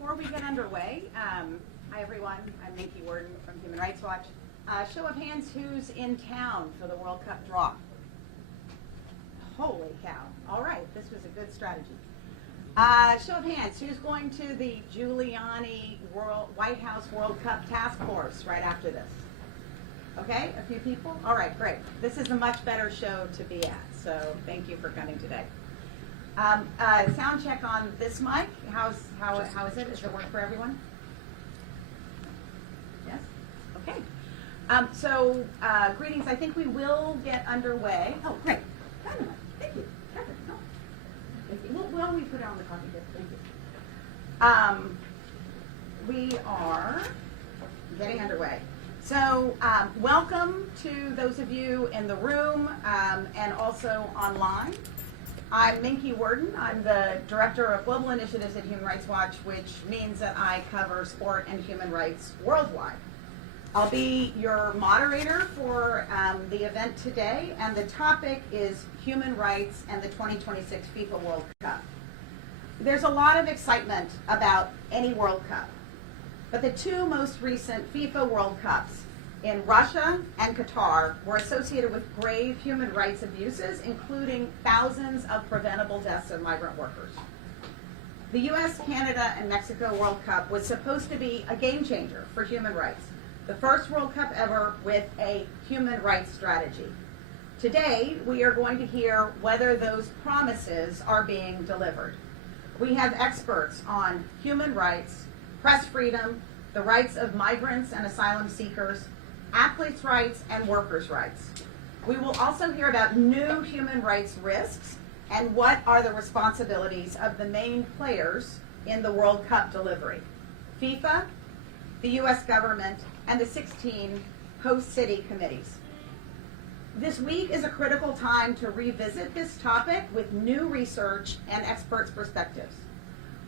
before we get underway, hi everyone, I'm Minky Worden from Human Rights Watch. Show of hands, who's in town for the World Cup draw? Holy cow. All right, this was a good strategy. Show of hands, who's going to the Giuliani White House World Cup Task Force right after this? Okay, a few people? All right, great. This is a much better show to be at, so thank you for coming today. Sound check on this mic. How is it? Does it work for everyone? Yes? Okay. Greetings. I think we will get underway. Oh, great. Dynamite. Thank you. Perfect. No. Thank you. Well, we put it on the coffee tip. Thank you. We are getting underway. So welcome to those of you in the room and also online. I'm Minky Worden. I'm the Director of Global Initiatives at Human Rights Watch, which means that I cover sport and human rights worldwide. I'll be your moderator for the event today, and the topic is human rights and the 2026 FIFA World Cup. There's a lot of excitement about any World Cup, but the two most recent FIFA World Cups in Russia and Qatar were associated with grave human rights abuses, including thousands of preventable deaths of migrant workers. The US, Canada, and Mexico World Cup was supposed to be a game changer for human rights, the first World Cup ever with a human rights strategy. Today, we are going to hear whether those promises are being delivered. We have experts on human rights, press freedom, the rights of migrants and asylum seekers, athletes' rights, and workers' rights. We will also hear about new human rights risks and what are the responsibilities of the main players in the World Cup delivery: FIFA, the US government, and the 16 host city committees. This week is a critical time to revisit this topic with new research and experts' perspectives.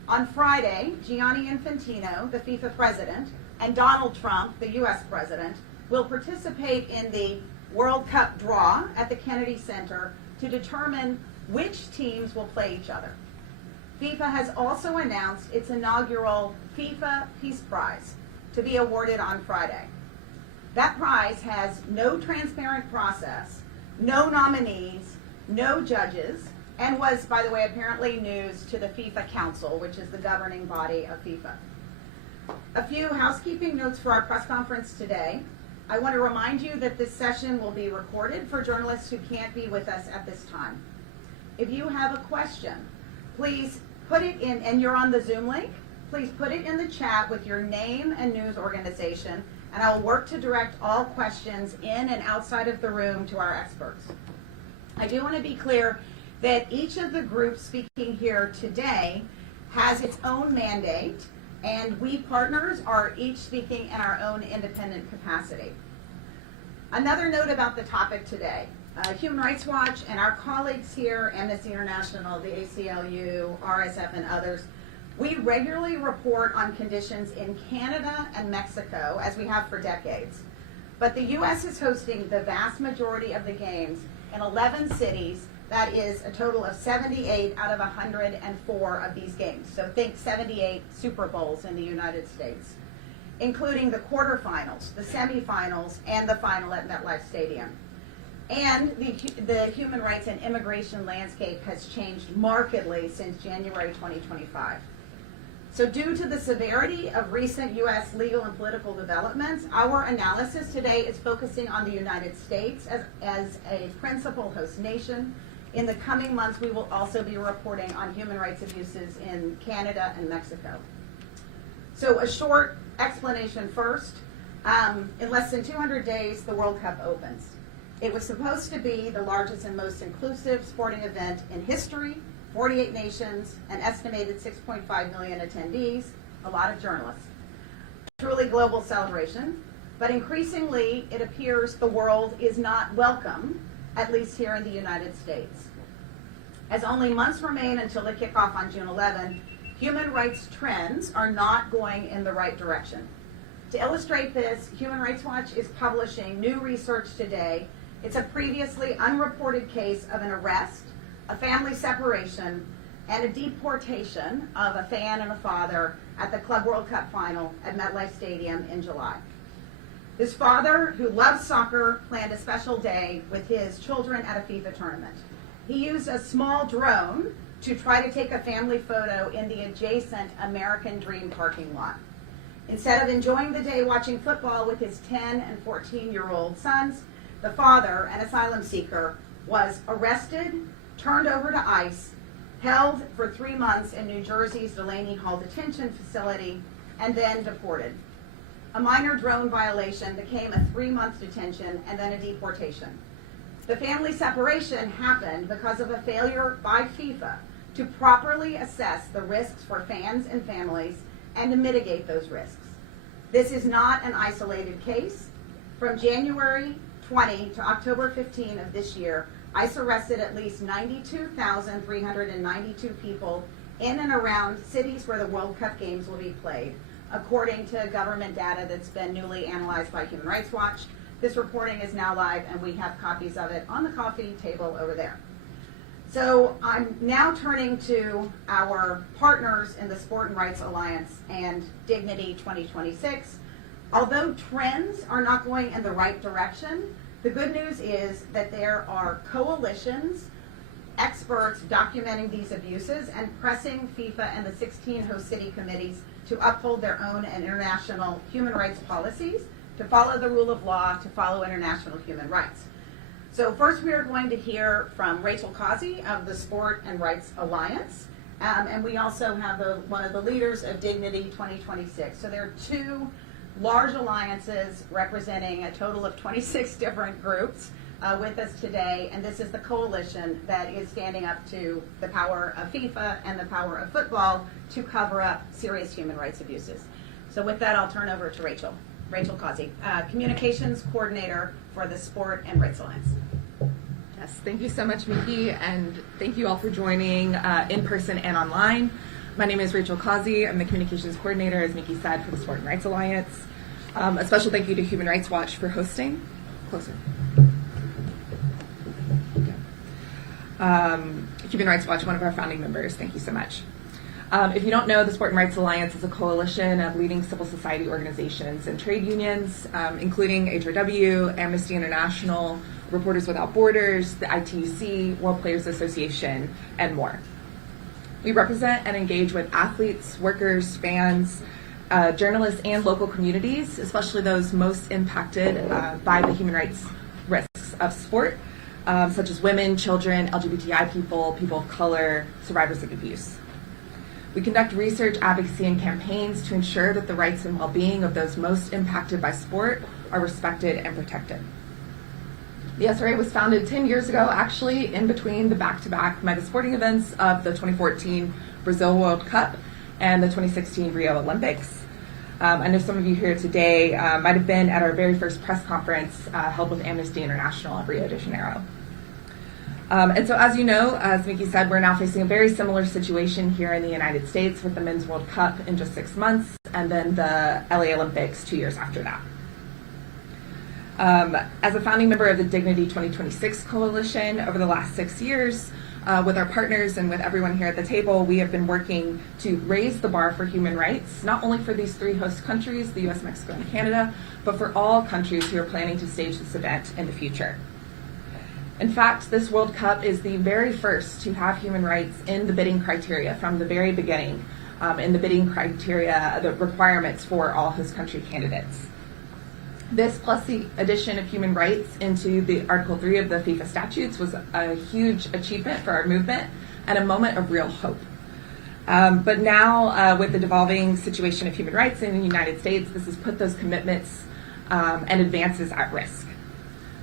On Friday, Gianni Infantino, the FIFA president, and Donald Trump, the US president, will participate in the World Cup draw at the Kennedy Center to determine which teams will play each other. FIFA has also announced its inaugural FIFA Peace Prize to be awarded on Friday. That prize has no transparent process, no nominees, no judges, and was, by the way, apparently news to the FIFA Council, which is the governing body of FIFA. A few housekeeping notes for our press conference today. I want to remind you that this session will be recorded for journalists who can't be with us at this time. If you have a question, please put it in, and you're on the Zoom link, please put it in the chat with your name and news organization, and I will work to direct all questions in and outside of the room to our experts. I do want to be clear that each of the groups speaking here today has its own mandate, and we partners are each speaking in our own independent capacity. Another note about the topic today. Human Rights Watch and our colleagues here, Amnesty International, the ACLU, RSF, and others, we regularly report on conditions in Canada and Mexico, as we have for decades. But the US is hosting the vast majority of the games in 11 cities. That is a total of 78 out of 104 of these games. So think 78 Super Bowls in the United States, including the quarterfinals, the semifinals, and the final at MetLife Stadium. And the human rights and immigration landscape has changed markedly since January 2025. So due to the severity of recent US legal and political developments, our analysis today is focusing on the United States as a principal host nation. In the coming months, we will also be reporting on human rights abuses in Canada and Mexico. So a short explanation first. In less than 200 days, the World Cup opens. It was supposed to be the largest and most inclusive sporting event in history, 48 nations, an estimated 6.5 million attendees, a lot of journalists. Truly global celebration, but increasingly it appears the world is not welcome, at least here in the United States. As only months remain until the kickoff on June 11, human rights trends are not going in the right direction. To illustrate this, Human Rights Watch is publishing new research today. It's a previously unreported case of an arrest, a family separation, and a deportation of a fan and a father at the Club World Cup final at MetLife Stadium in July. His father, who loves soccer, planned a special day with his children at a FIFA tournament. He used a small drone to try to take a family photo in the adjacent American Dream parking lot. Instead of enjoying the day watching football with his 10 and 14-year-old sons, the father, an asylum seeker, was arrested, turned over to ICE, held for 3 months in New Jersey's Delaney Hall detention facility, and then deported. A minor drone violation became a 3-month detention and then a deportation. The family separation happened because of a failure by FIFA to properly assess the risks for fans and families and to mitigate those risks. This is not an isolated case. From January 20 to October 15 of this year, ICE arrested at least 92,392 people in and around cities where the World Cup games will be played, according to government data that's been newly analyzed by Human Rights Watch. This reporting is now live, and we have copies of it on the coffee table over there. So I'm now turning to our partners in the Sport and Rights Alliance and Dignity 2026. Although trends are not going in the right direction, the good news is that there are coalitions, experts documenting these abuses and pressing FIFA and the 16 host city committees to uphold their own and international human rights policies, to follow the rule of law, to follow international human rights. So first we are going to hear from Rachel Causey of the Sport and Rights Alliance, and we also have one of the leaders of Dignity 2026. So there are two large alliances representing a total of 26 different groups with us today, and this is the coalition that is standing up to the power of FIFA and the power of football to cover up serious human rights abuses. So with that, I'll turn over to Rachel. Rachel Causey, Communications Coordinator for the Sport and Rights Alliance. Yes, thank you so much, Miki, and thank you all for joining in person and online. My name is Rachel Causey. I'm the Communications Coordinator, as Miki said, for the Sport and Rights Alliance. A special thank you to Human Rights Watch for hosting. Closer. Human Rights Watch, one of our founding members. Thank you so much. If you don't know, the Sport and Rights Alliance is a coalition of leading civil society organizations and trade unions, including HRW, Amnesty International, Reporters Without Borders, the ITUC, World Players Association, and more. We represent and engage with athletes, workers, fans, journalists, and local communities, especially those most impacted by the human rights risks of sport, such as women, children, LGBTI people, people of color, survivors of abuse. We conduct research, advocacy, and campaigns to ensure that the rights and well-being of those most impacted by sport are respected and protected. The SRA was founded 10 years ago, actually, in between the back-to-back mega sporting events of the 2014 Brazil World Cup and the 2016 Rio Olympics. I know some of you here today might have been at our very first press conference held with Amnesty International at Rio de Janeiro. And so, as you know, as Miki said, we're now facing a very similar situation here in the United States with the Men's World Cup in just 6 months, and then the LA Olympics 2 years after that. As a founding member of the Dignity 2026 coalition over the last 6 years, with our partners and with everyone here at the table, we have been working to raise the bar for human rights, not only for these 3 host countries, the US, Mexico, and Canada, but for all countries who are planning to stage this event in the future. In fact, this World Cup is the very first to have human rights in the bidding criteria from the very beginning, in the bidding criteria, the requirements for all host country candidates. This, plus the addition of human rights into the Article 3 of the FIFA statutes, was a huge achievement for our movement and a moment of real hope. But now, with the devolving situation of human rights in the United States, this has put those commitments and advances at risk.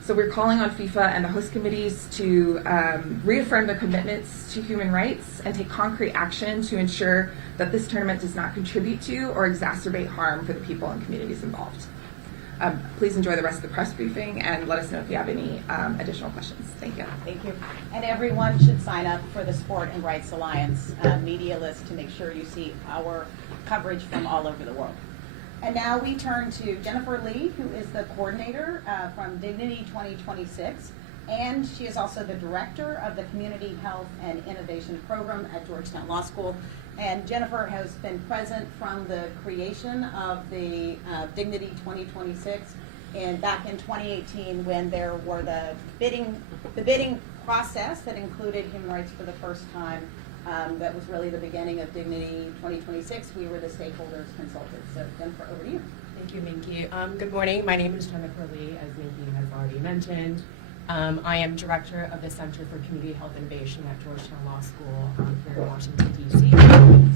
So we're calling on FIFA and the host committees to reaffirm their commitments to human rights and take concrete action to ensure that this tournament does not contribute to or exacerbate harm for the people and communities involved. Please enjoy the rest of the press briefing and let us know if you have any additional questions. Thank you. Thank you. And everyone should sign up for the Sport and Rights Alliance media list to make sure you see our coverage from all over the world. And now we turn to Jennifer Lee, who is the coordinator from Dignity 2026. And she is also the director of the Community Health and Innovation Program at Georgetown Law School. And Jennifer has been present from the creation of the Dignity 2026 and back in 2018 when there were the bidding process that included human rights for the first time. That was really the beginning of Dignity 2026. We were the stakeholders consulted. So Jennifer, over to you. Thank you, Minky. Good morning. My name is Jennifer Lee, as Minky has already mentioned. I am director of the Center for Community Health Innovation at Georgetown Law School here in Washington, D.C.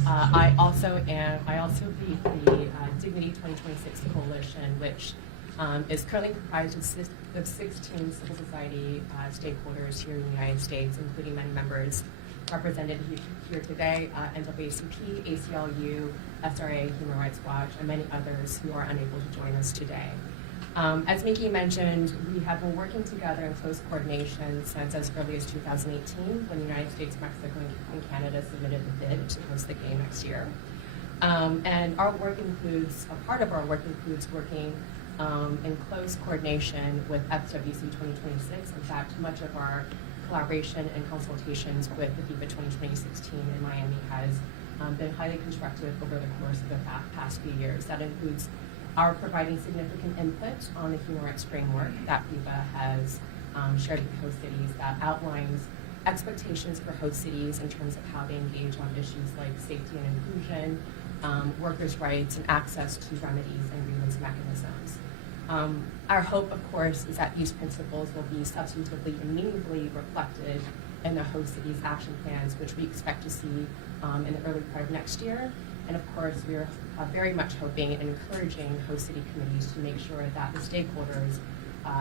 I also lead the Dignity 2026 Coalition, which is currently comprised of 16 civil society stakeholders here in the United States, including many members represented here today, NAACP, ACLU, SRA, Human Rights Watch, and many others who are unable to join us today. As Minky mentioned, we have been working together in close coordination since as early as 2018, when the United States, Mexico, and Canada submitted the bid to host the game next year. And our work includes, a part of our work includes working in close coordination with FWC 2026. In fact, much of our collaboration and consultations with the FIFA 2026 team in Miami has been highly constructive over the course of the past few years. That includes our providing significant input on the human rights framework that FIFA has shared with host cities that outlines expectations for host cities in terms of how they engage on issues like safety and inclusion, workers' rights, and access to remedies and grievance mechanisms. Our hope, of course, is that these principles will be substantively and meaningfully reflected in the host cities' action plans, which we expect to see in the early part of next year. And of course, we're very much hoping and encouraging host city committees to make sure that the stakeholders,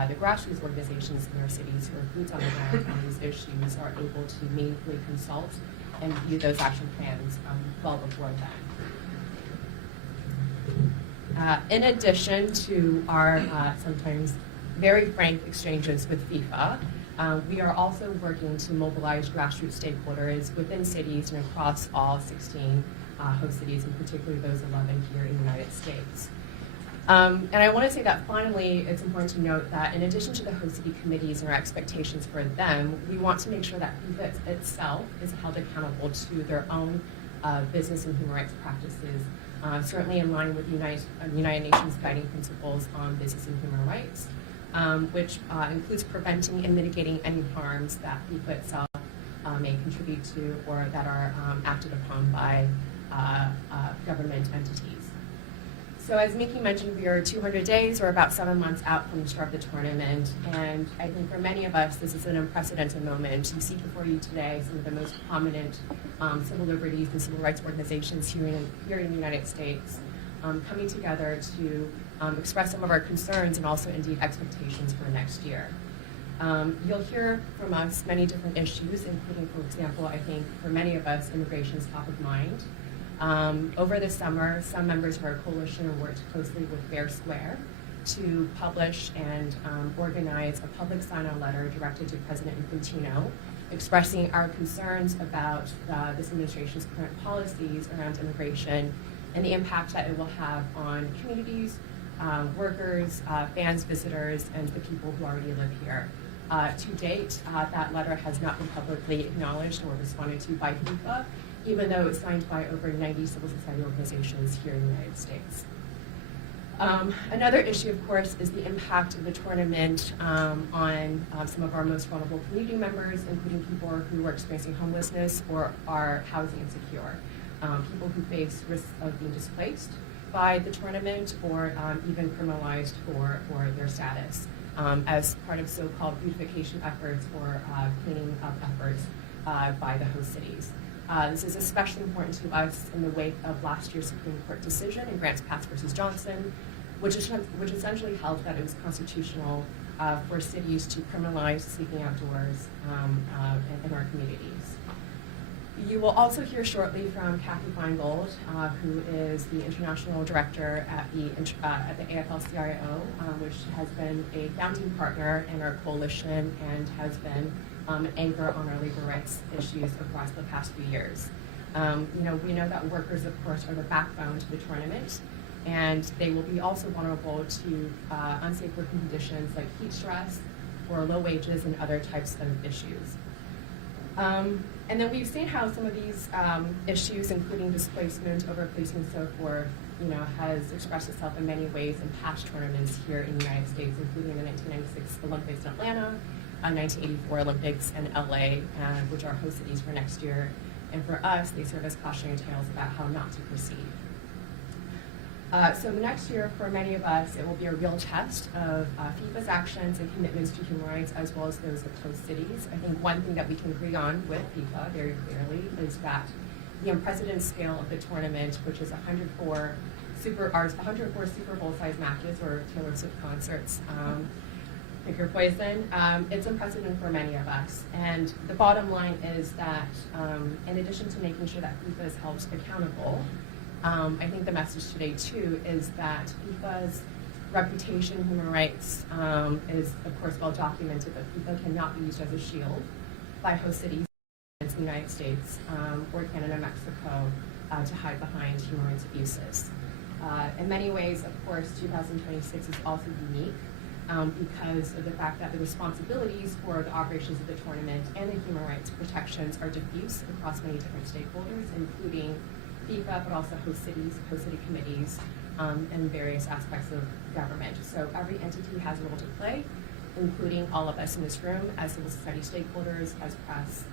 the grassroots organizations in their cities who are boots on the ground on these issues, are able to meaningfully consult and view those action plans well before then. In addition to our sometimes very frank exchanges with FIFA, we are also working to mobilize grassroots stakeholders within cities and across all 16 host cities, and particularly those 11 here in the United States. And I want to say that finally, it's important to note that in addition to the host city committees and our expectations for them, we want to make sure that FIFA itself is held accountable to their own business and human rights practices, certainly in line with the United Nations guiding principles on business and human rights, which includes preventing and mitigating any harms that FIFA itself may contribute to or that are acted upon by government entities. So as Minky mentioned, we are 200 days or about 7 months out from the start of the tournament, and I think for many of us this is an unprecedented moment. You see before you today some of the most prominent civil liberties and civil rights organizations here in the United States coming together to express some of our concerns and also indeed expectations for next year. You'll hear from us many different issues, including, for example, I think for many of us, immigration is top of mind. Over the summer, some members of our coalition worked closely with Fair Square to publish and organize a public sign-on letter directed to President Infantino, expressing our concerns about this administration's current policies around immigration and the impact that it will have on communities, workers, fans, visitors, and the people who already live here. To date, that letter has not been publicly acknowledged or responded to by FIFA, even though it was signed by over 90 civil society organizations here in the United States. Another issue, of course, is the impact of the tournament on some of our most vulnerable community members, including people who are experiencing homelessness or are housing insecure, people who face risks of being displaced by the tournament or even criminalized for their status as part of so-called beautification efforts or cleaning up efforts by the host cities. This is especially important to us in the wake of last year's Supreme Court decision in Grants Pass versus Johnson, which essentially held that it was constitutional for cities to criminalize sleeping outdoors in our communities. You will also hear shortly from Kathy Feingold, who is the international director at the AFL-CIO, which has been a founding partner in our coalition and has been an anchor on our labor rights issues across the past few years. We know that workers, of course, are the backbone to the tournament, and they will be also vulnerable to unsafe working conditions like heat stress for low wages and other types of issues. And then we've seen how some of these issues, including displacement, overplacement, so forth, has expressed itself in many ways in past tournaments here in the United States, including the 1996 Olympics in Atlanta, 1984 Olympics in LA, which are host cities for next year. And for us, they serve as cautionary tales about how not to proceed. So next year, for many of us, it will be a real test of FIFA's actions and commitments to human rights, as well as those of host cities. I think one thing that we can agree on with FIFA very clearly is that the unprecedented scale of the tournament, which is 104 Super Bowl-sized matches or Taylor Swift concerts, pick your poison, it's unprecedented for many of us. And the bottom line is that in addition to making sure that FIFA is held accountable, I think the message today, too, is that FIFA's reputation in human rights is, of course, well documented, but FIFA cannot be used as a shield by host cities in the United States or Canada and Mexico to hide behind human rights abuses. In many ways, of course, 2026 is also unique because of the fact that the responsibilities for the operations of the tournament and the human rights protections are diffuse across many different stakeholders, including FIFA, but also host cities, host city committees, and various aspects of government. So every entity has a role to play, including all of us in this room as civil society stakeholders, as press,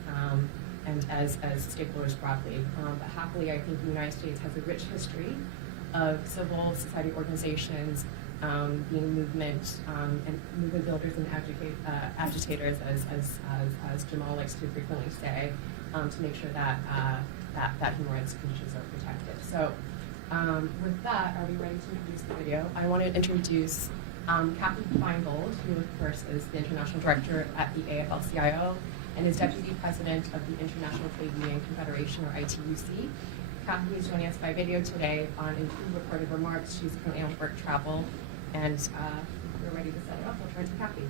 and as stakeholders broadly. But happily, I think the United States has a rich history of civil society organizations being movement and movement builders and agitators, as Jamal likes to frequently say, to make sure that that human rights conditions are protected. So with that, are we ready to introduce the video? I want to introduce Kathy Feingold, who of course is the International Director at the AFL-CIO and is Deputy President of the International Trade Union Confederation, or ITUC. Kathy is joining us by video today on recorded remarks. She's currently on work travel, and we're ready to set it up. I'll turn to Kathy.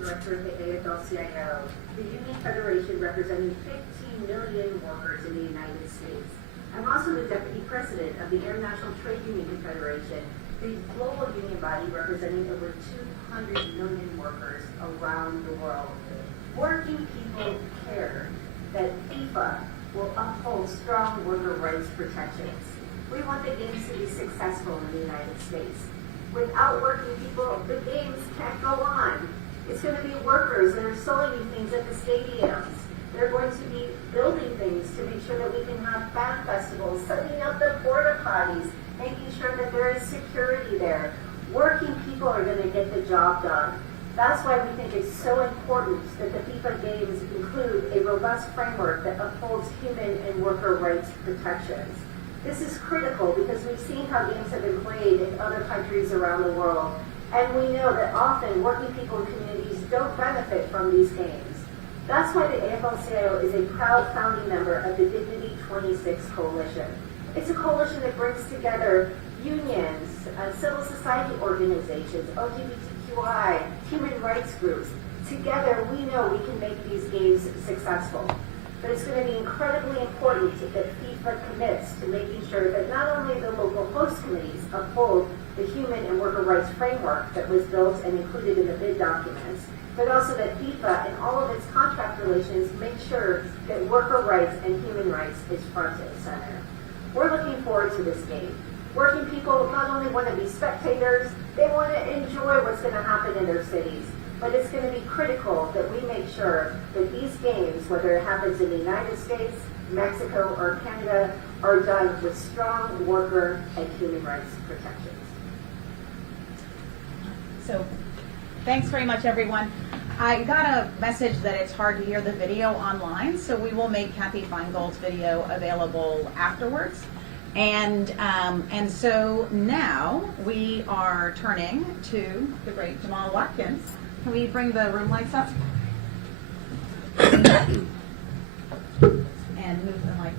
Director of the AFL-CIO, the union federation representing 15 million workers in the United States. I'm also the Deputy President of the International Trade Union Confederation, the global union body representing over 200 million workers around the world. Working people care that FIFA will uphold strong worker rights protections. We want the games to be successful in the United States. Without working people, the games can't go on. It's going to be workers that are sewing things at the stadiums. They're going to be building things to make sure that we can have fan festivals, setting up the porta potties, making sure that there is security there. Working people are going to get the job done. That's why we think it's so important that the FIFA Games include a robust framework that upholds human and worker rights protections. This is critical because we've seen how games have been played in other countries around the world. And we know that often working people and communities don't benefit from these games. That's why the AFL-CIO is a proud founding member of the Dignity 26 Coalition. It's a coalition that brings together unions, civil society organizations, LGBTQI, human rights groups. Together, we know we can make these games successful. But it's going to be incredibly important that FIFA commits to making sure that not only the local host committees uphold the human and worker rights framework that was built and included in the bid documents, but also that FIFA in all of its contract relations make sure that worker rights and human rights is front and center. We're looking forward to this game. Working people not only want to be spectators, they want to enjoy what's going to happen in their cities. But it's going to be critical that we make sure that these games, whether it happens in the United States, Mexico, or Canada, are done with strong worker and human rights protections. So, thanks very much, everyone. I got a message that it's hard to hear the video online, so we will make Kathy Feingold's video available afterwards. And so now we are turning to the great Jamal Watkins. Can we bring the room lights up? And move the mic.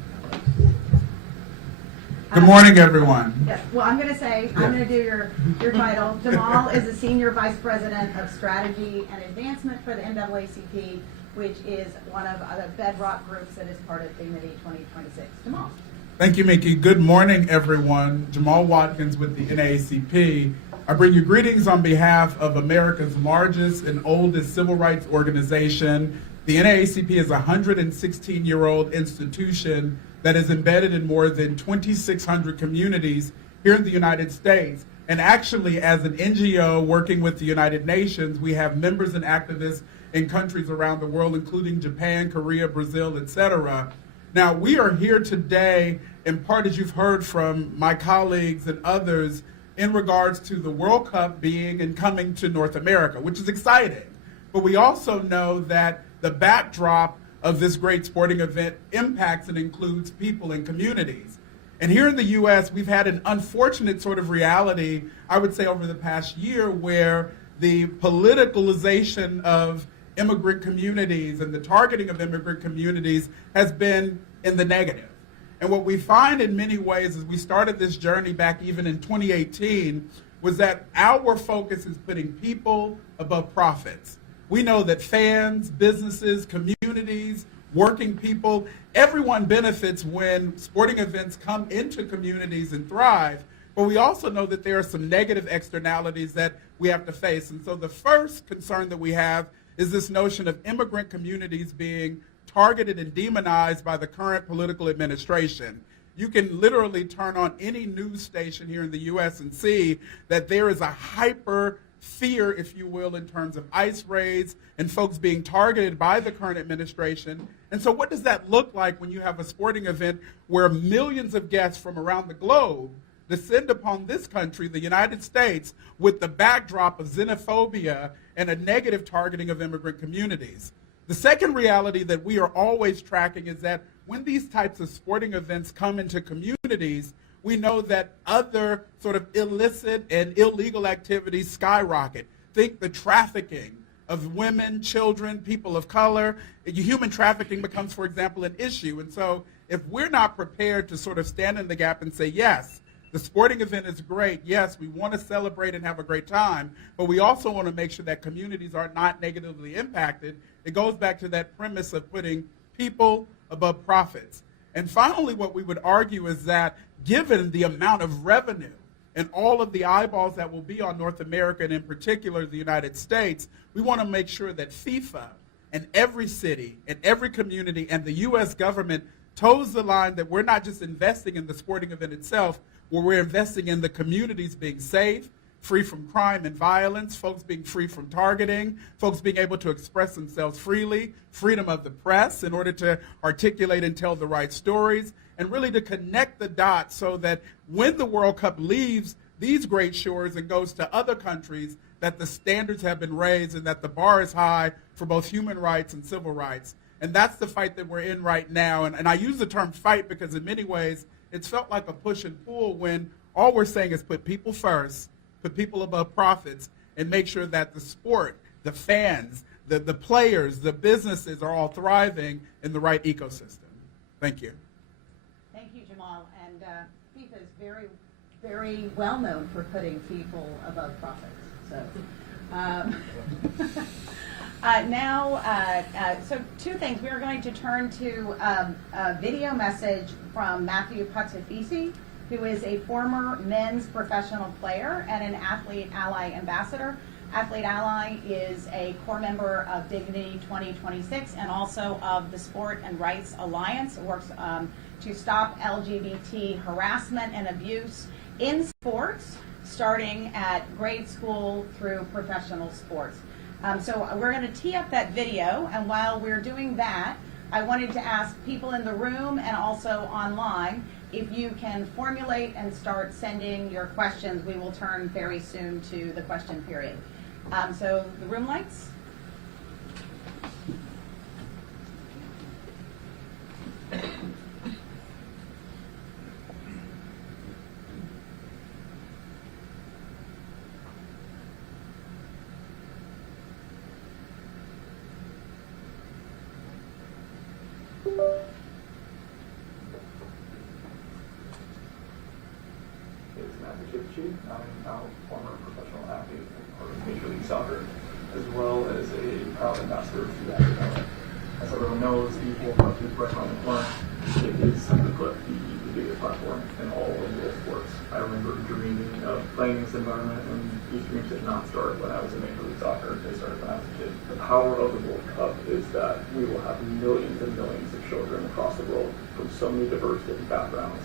Good morning, everyone. Yes. Well, I'm going to say, I'm going to do your title. Jamal is the Senior Vice President of Strategy and Advancement for the NAACP, which is one of the bedrock groups that is part of Dignity 2026. Jamal. Thank you, Mickey. Good morning, everyone. Jamal Watkins with the NAACP. I bring you greetings on behalf of America's largest and oldest civil rights organization. The NAACP is a 116-year-old institution that is embedded in more than 2,600 communities here in the United States. And actually, as an NGO working with the United Nations, we have members and activists in countries around the world, including Japan, Korea, Brazil, etc. Now, we are here today, in part, as you've heard from my colleagues and others, in regards to the World Cup being and coming to North America, which is exciting. But we also know that the backdrop of this great sporting event impacts and includes people and communities. And here in the U.S., we've had an unfortunate sort of reality, I would say, over the past year, where the politicalization of immigrant communities and the targeting of immigrant communities has been in the negative. And what we find in many ways as we started this journey back even in 2018 was that our focus is putting people above profits. We know that fans, businesses, communities, working people, everyone benefits when sporting events come into communities and thrive. But we also know that there are some negative externalities that we have to face. And so the first concern that we have is this notion of immigrant communities being targeted and demonized by the current political administration. You can literally turn on any news station here in the U.S. and see that there is a hyper fear, if you will, in terms of ICE raids and folks being targeted by the current administration. And so what does that look like when you have a sporting event where millions of guests from around the globe descend upon this country, the United States, with the backdrop of xenophobia and a negative targeting of immigrant communities? The second reality that we are always tracking is that when these types of sporting events come into communities, we know that other sort of illicit and illegal activities skyrocket. Think the trafficking of women, children, people of color. Human trafficking becomes, for example, an issue. And so if we're not prepared to sort of stand in the gap and say, yes, the sporting event is great. Yes, we want to celebrate and have a great time, but we also want to make sure that communities are not negatively impacted. It goes back to that premise of putting people above profits. And finally, what we would argue is that given the amount of revenue and all of the eyeballs that will be on North America, and in particular the United States, we want to make sure that FIFA and every city and every community and the U.S. government toes the line that we're not just investing in the sporting event itself, where we're investing in the communities being safe, free from crime and violence, folks being free from targeting, folks being able to express themselves freely, freedom of the press in order to articulate and tell the right stories, and really to connect the dots so that when the World Cup leaves these great shores and goes to other countries, that the standards have been raised and that the bar is high for both human rights and civil rights. And that's the fight that we're in right now. And I use the term fight because in many ways it's felt like a push and pull when all we're saying is put people first, put people above profits, and make sure that the sport, the fans, the players, the businesses are all thriving in the right ecosystem. Thank you. Thank you, Jamal. And FIFA is very, very well known for putting people above profits. So so two things. We are going to turn to a video message from Matthew Patsifisi, who is a former men's professional player and an Athlete Ally ambassador. Athlete Ally is a core member of Dignity 2026 and also of the Sport and Rights Alliance. It works to stop LGBT harassment and abuse in sports, starting at grade school through professional sports. So we're going to tee up that video, and while we're doing that, I wanted to ask people in the room and also online if you can formulate and start sending your questions. We will turn very soon to the question period. So the room lights. I'm now a former professional athlete for Major League Soccer, as well as a proud ambassador to that development. As everyone knows, the World Cup is right around the corner. It is simply put the biggest platform in all of world sports. I remember dreaming of playing in this environment, and these dreams did not start when I was in Major League Soccer. They started when I was a kid. The power of the World Cup is that we will have millions and millions of children across the world from so many diverse different backgrounds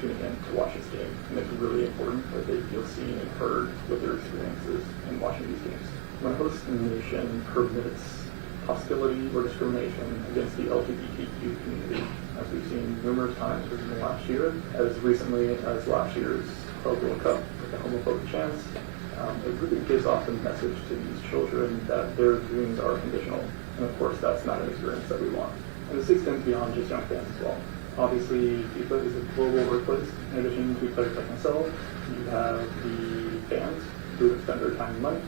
tuning in to watch this game. And it's really important that they feel seen and heard with their experiences in watching these games. When a host nation permits hostility or discrimination against the LGBTQ community, as we've seen numerous times within the last year, as recently as last year's Club World Cup with the homophobic chants, it really gives off a message to these children that their dreams are conditional. And of course, that's not an experience that we want. And this extends beyond just young fans as well. Obviously, FIFA is a global workplace. In addition to players like myself, you have the fans who have spent their time and money.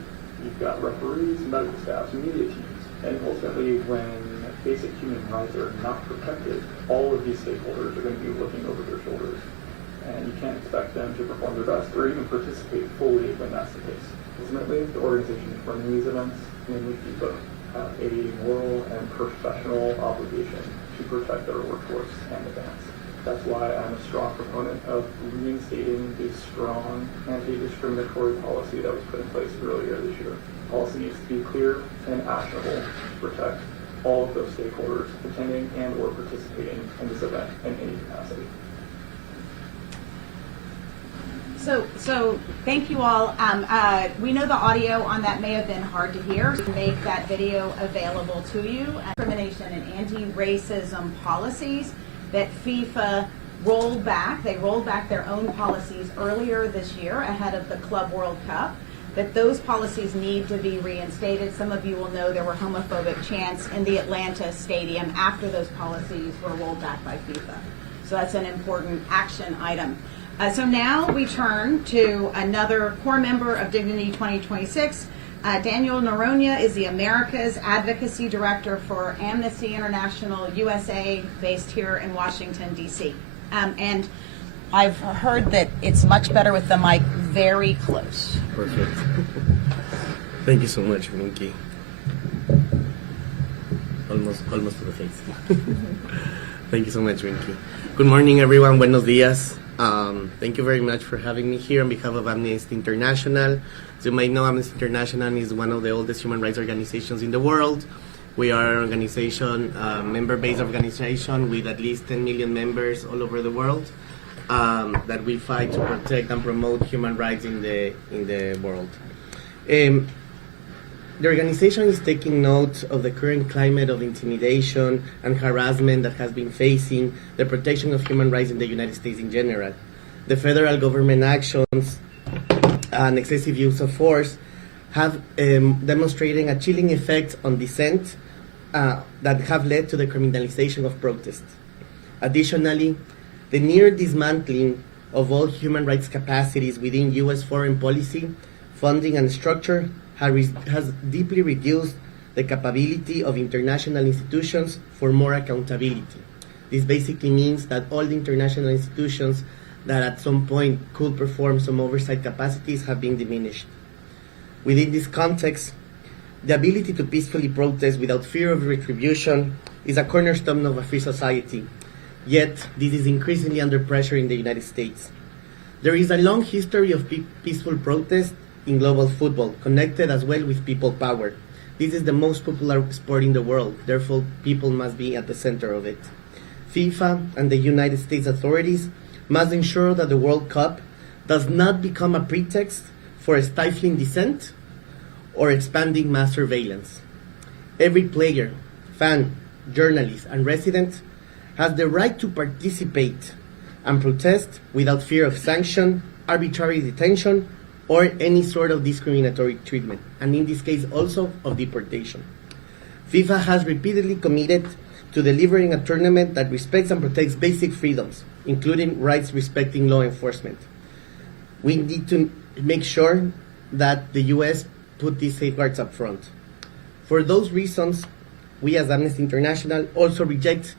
You've got referees, medical staffs, media teams. And ultimately, when basic human rights are not protected, all of these stakeholders are going to be looking over their shoulders. And you can't expect them to perform their best or even participate fully when that's the case. Ultimately, the organizations running these events, namely FIFA, have a moral and professional obligation to protect their workforce and the fans. That's why I'm a strong proponent of reinstating the strong anti-discriminatory policy that was put in place earlier this year. Policy needs to be clear and actionable to protect all of those stakeholders attending and or participating in this event in any capacity. So thank you all. We know the audio on that may have been hard to hear. So make that video available to you. Discrimination and anti-racism policies that FIFA rolled back. They rolled back their own policies earlier this year ahead of the Club World Cup. That those policies need to be reinstated. Some of you will know there were homophobic chants in the Atlanta stadium after those policies were rolled back by FIFA. So that's an important action item. So now we turn to another core member of Dignity 2026. Daniel Noronha is the America's Advocacy Director for Amnesty International USA, based here in Washington, D.C. And I've heard that it's much better with the mic very close. Perfect. Thank you so much, Minky. Almost to the face. Thank you so much, Minky. Good morning, everyone. Buenos dias. Thank you very much for having me here on behalf of Amnesty International. As you might know, Amnesty International is one of the oldest human rights organizations in the world. We are an organization, member-based organization with at least 10 million members all over the world, that we fight to protect and promote human rights in the world. The organization is taking note of the current climate of intimidation and harassment that has been facing the protection of human rights in the United States in general. The federal government actions and excessive use of force have demonstrated a chilling effect on dissent that have led to the criminalization of protest. Additionally, the near dismantling of all human rights capacities within U.S. foreign policy, funding and structure has deeply reduced the capability of international institutions for more accountability. This basically means that all the international institutions that at some point could perform some oversight capacities have been diminished. Within this context, the ability to peacefully protest without fear of retribution is a cornerstone of a free society. Yet, this is increasingly under pressure in the United States. There is a long history of peaceful protest in global football, connected as well with people power. This is the most popular sport in the world, therefore people must be at the center of it. FIFA and the United States authorities must ensure that the World Cup does not become a pretext for stifling dissent or expanding mass surveillance. Every player, fan, journalist, and resident has the right to participate and protest without fear of sanction, arbitrary detention, or any sort of discriminatory treatment, and in this case also of deportation. FIFA has repeatedly committed to delivering a tournament that respects and protects basic freedoms, including rights respecting law enforcement. We need to make sure that the US put these safeguards up front. For those reasons, we as Amnesty International also reject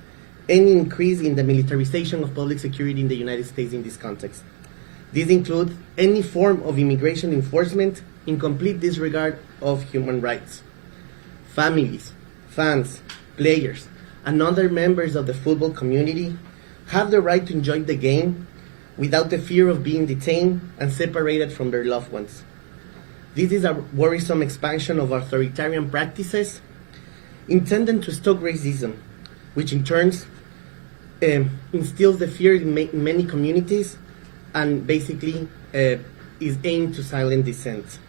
any increase in the militarization of public security in the United States in this context. These include any form of immigration enforcement in complete disregard of human rights. Families, fans, players, and other members of the football community have the right to enjoy the game without the fear of being detained and separated from their loved ones. This is a worrisome expansion of authoritarian practices intended to stoke racism, which in turn instills the fear in many communities and basically is aimed to silence dissent.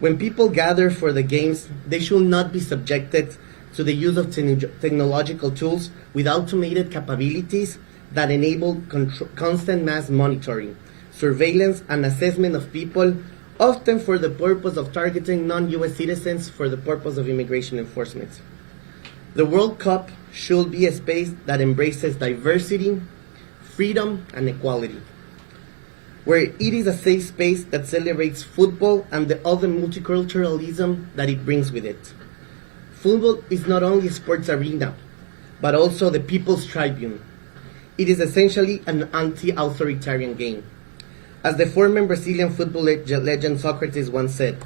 When people gather for the games, they should not be subjected to the use of technological tools with automated capabilities that enable constant mass monitoring, surveillance, and assessment of people, often for the purpose of targeting non-US citizens for the purpose of immigration enforcement. The World Cup should be a space that embraces diversity, freedom, and equality, where it is a safe space that celebrates football and the other multiculturalism that it brings with it. Football is not only a sports arena, but also the people's tribune. It is essentially an anti-authoritarian game. As the former Brazilian football legend Socrates once said,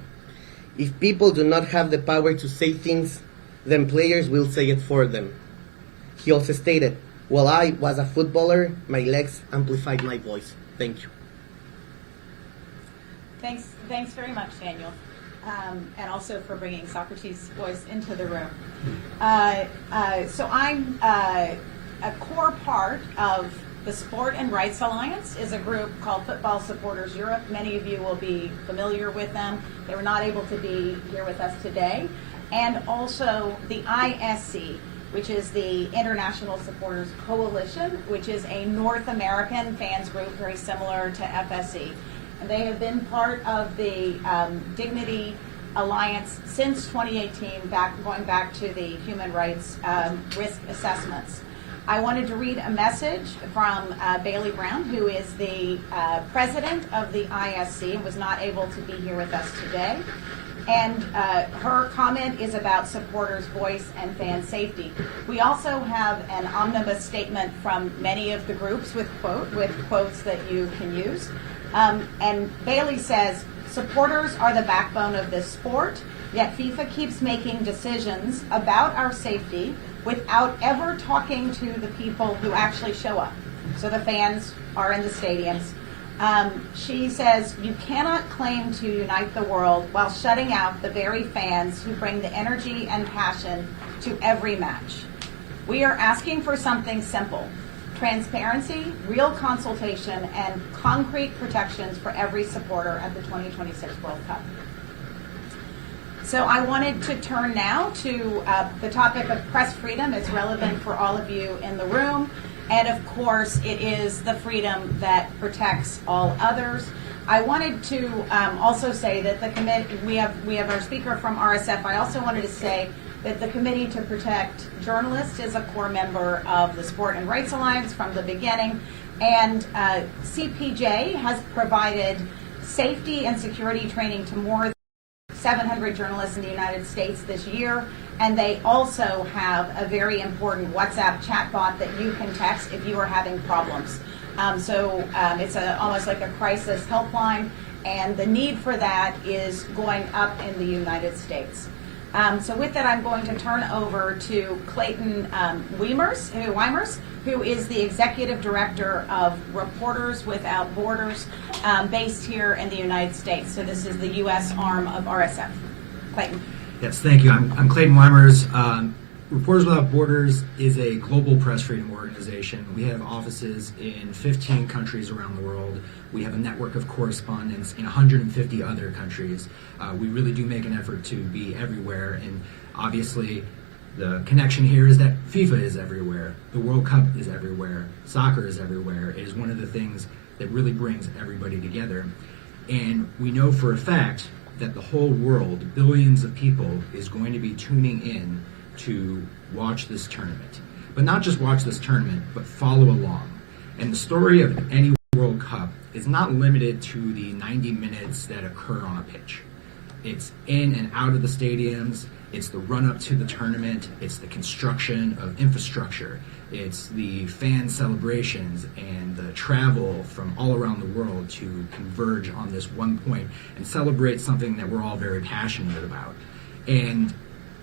if people do not have the power to say things, then players will say it for them. He also stated, while I was a footballer, my legs amplified my voice. Thank you. Thanks very much, Daniel, and also for bringing Socrates' voice into the room. So I'm a core part of the Sport and Rights Alliance, is a group called Football Supporters Europe. Many of you will be familiar with them. They were not able to be here with us today. And also the ISC, which is the International Supporters Coalition, which is a North American fans group very similar to FSE. And they have been part of the Dignity Alliance since 2018, going back to the human rights risk assessments. I wanted to read a message from Bailey Brown, who is the president of the ISC and was not able to be here with us today. And her comment is about supporters' voice and fan safety. We also have an omnibus statement from many of the groups with quotes that you can use. And Bailey says, supporters are the backbone of this sport, yet FIFA keeps making decisions about our safety without ever talking to the people who actually show up. So the fans are in the stadiums. She says, you cannot claim to unite the world while shutting out the very fans who bring the energy and passion to every match. We are asking for something simple: transparency, real consultation, and concrete protections for every supporter at the 2026 World Cup. So I wanted to turn now to the topic of press freedom. It's relevant for all of you in the room. And of course, it is the freedom that protects all others. I wanted to also say that the committee, we have our speaker from RSF. I also wanted to say that the Committee to Protect Journalists is a core member of the Sport and Rights Alliance from the beginning. And CPJ has provided safety and security training to more than 700 journalists in the United States this year. And they also have a very important WhatsApp chatbot that you can text if you are having problems. It's almost like a crisis helpline, and the need for that is going up in the United States. So with that, I'm going to turn over to Clayton Weimers, who is the Executive Director of Reporters Without Borders, based here in the United States. So this is the U.S. arm of RSF. Clayton. Yes, thank you. I'm Clayton Weimers. Reporters Without Borders is a global press freedom organization. We have offices in 15 countries around the world. We have a network of correspondents in 150 other countries. We really do make an effort to be everywhere, and obviously the connection here is that FIFA is everywhere, the World Cup is everywhere, soccer is everywhere. It is one of the things that really brings everybody together. And we know for a fact that the whole world, billions of people, is going to be tuning in to watch this tournament. But not just watch this tournament, but follow along. And the story of any World Cup is not limited to the 90 minutes that occur on a pitch. It's in and out of the stadiums. It's the run-up to the tournament. It's the construction of infrastructure. It's the fan celebrations and the travel from all around the world to converge on this one point and celebrate something that we're all very passionate about. And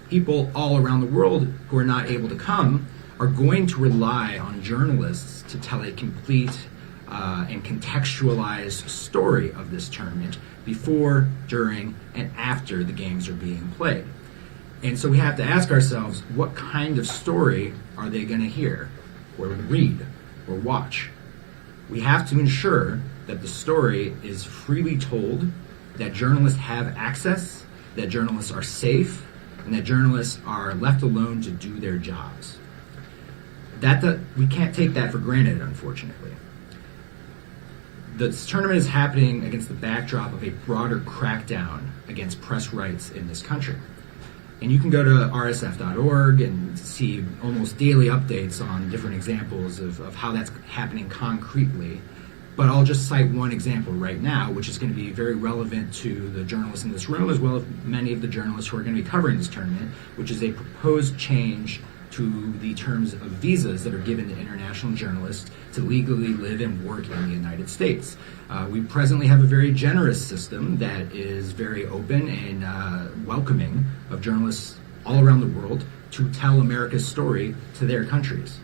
people all around the world who are not able to come are going to rely on journalists to tell a complete and contextualized story of this tournament before, during, and after the games are being played. And so we have to ask ourselves, what kind of story are they going to hear, or read, or watch? We have to ensure that the story is freely told, that journalists have access, that journalists are safe, and that journalists are left alone to do their jobs. We can't take that for granted, unfortunately. This tournament is happening against the backdrop of a broader crackdown against press rights in this country. And you can go to rsf.org and see almost daily updates on different examples of how that's happening concretely. But I'll just cite one example right now, which is going to be very relevant to the journalists in this room, as well as many of the journalists who are going to be covering this tournament, which is a proposed change to the terms of visas that are given to international journalists to legally live and work in the United States. We presently have a very generous system that is very open and welcoming of journalists all around the world to tell America's story to their countries.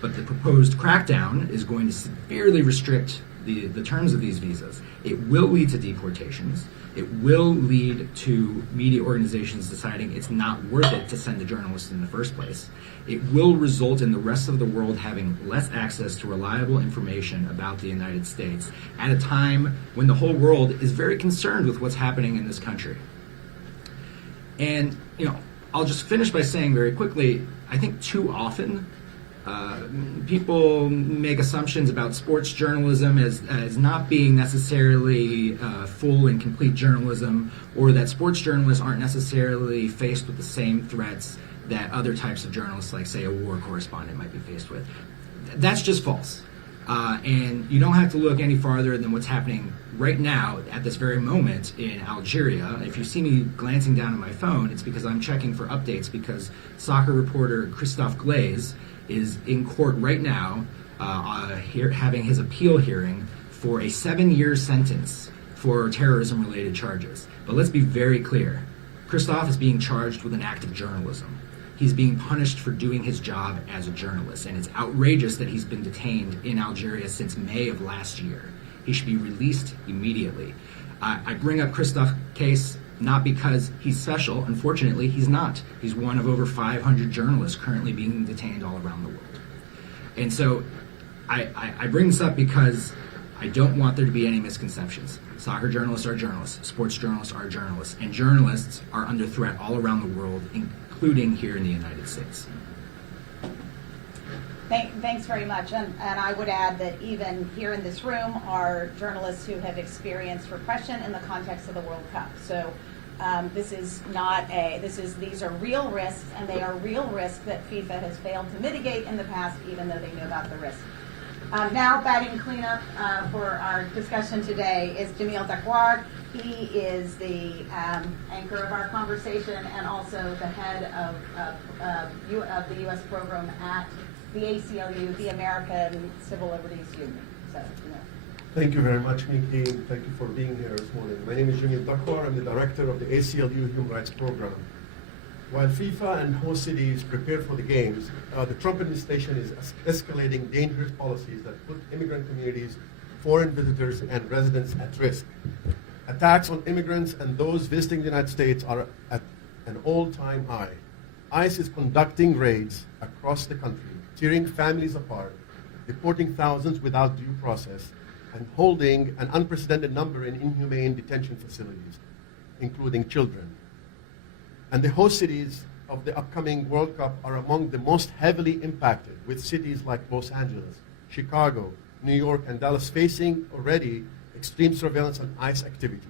But the proposed crackdown is going to severely restrict the terms of these visas. It will lead to deportations. It will lead to media organizations deciding it's not worth it to send a journalist in the first place. It will result in the rest of the world having less access to reliable information about the United States at a time when the whole world is very concerned with what's happening in this country. And, I'll just finish by saying very quickly, I think too often people make assumptions about sports journalism as not being necessarily full and complete journalism, or that sports journalists aren't necessarily faced with the same threats that other types of journalists, like, say, a war correspondent might be faced with. That's just false. And you don't have to look any farther than what's happening right now at this very moment in Algeria. If you see me glancing down at my phone, it's because I'm checking for updates, because soccer reporter Christophe Glaze is in court right now having his appeal hearing for a 7-year sentence for terrorism-related charges. But let's be very clear. Christophe is being charged with an act of journalism. He's being punished for doing his job as a journalist, and it's outrageous that he's been detained in Algeria since May of last year. He should be released immediately. I bring up Christophe's case not because he's special. Unfortunately, he's not. He's one of over 500 journalists currently being detained all around the world. And so I bring this up because I don't want there to be any misconceptions. Soccer journalists are journalists. Sports journalists are journalists. And journalists are under threat all around the world, including here in the United States. Thanks very much. And I would add that even here in this room are journalists who have experienced repression in the context of the World Cup. So these are real risks, and they are real risks that FIFA has failed to mitigate in the past, even though they knew about the risk. Now, batting cleanup for our discussion today is Jamil Dakwar. He is the anchor of our conversation and also the head of the U.S. program at the ACLU, the American Civil Liberties Union. So, Thank you very much, Miki. Thank you for being here this morning. My name is Jamil Dakwar. I'm the director of the ACLU Human Rights Program. While FIFA and host cities prepare for the games, the Trump administration is escalating dangerous policies that put immigrant communities, foreign visitors, and residents at risk. Attacks on immigrants and those visiting the United States are at an all-time high. ICE is conducting raids across the country, tearing families apart, deporting thousands without due process, and holding an unprecedented number in inhumane detention facilities, including children. And the host cities of the upcoming World Cup are among the most heavily impacted, with cities like Los Angeles, Chicago, New York, and Dallas facing already extreme surveillance and ICE activity.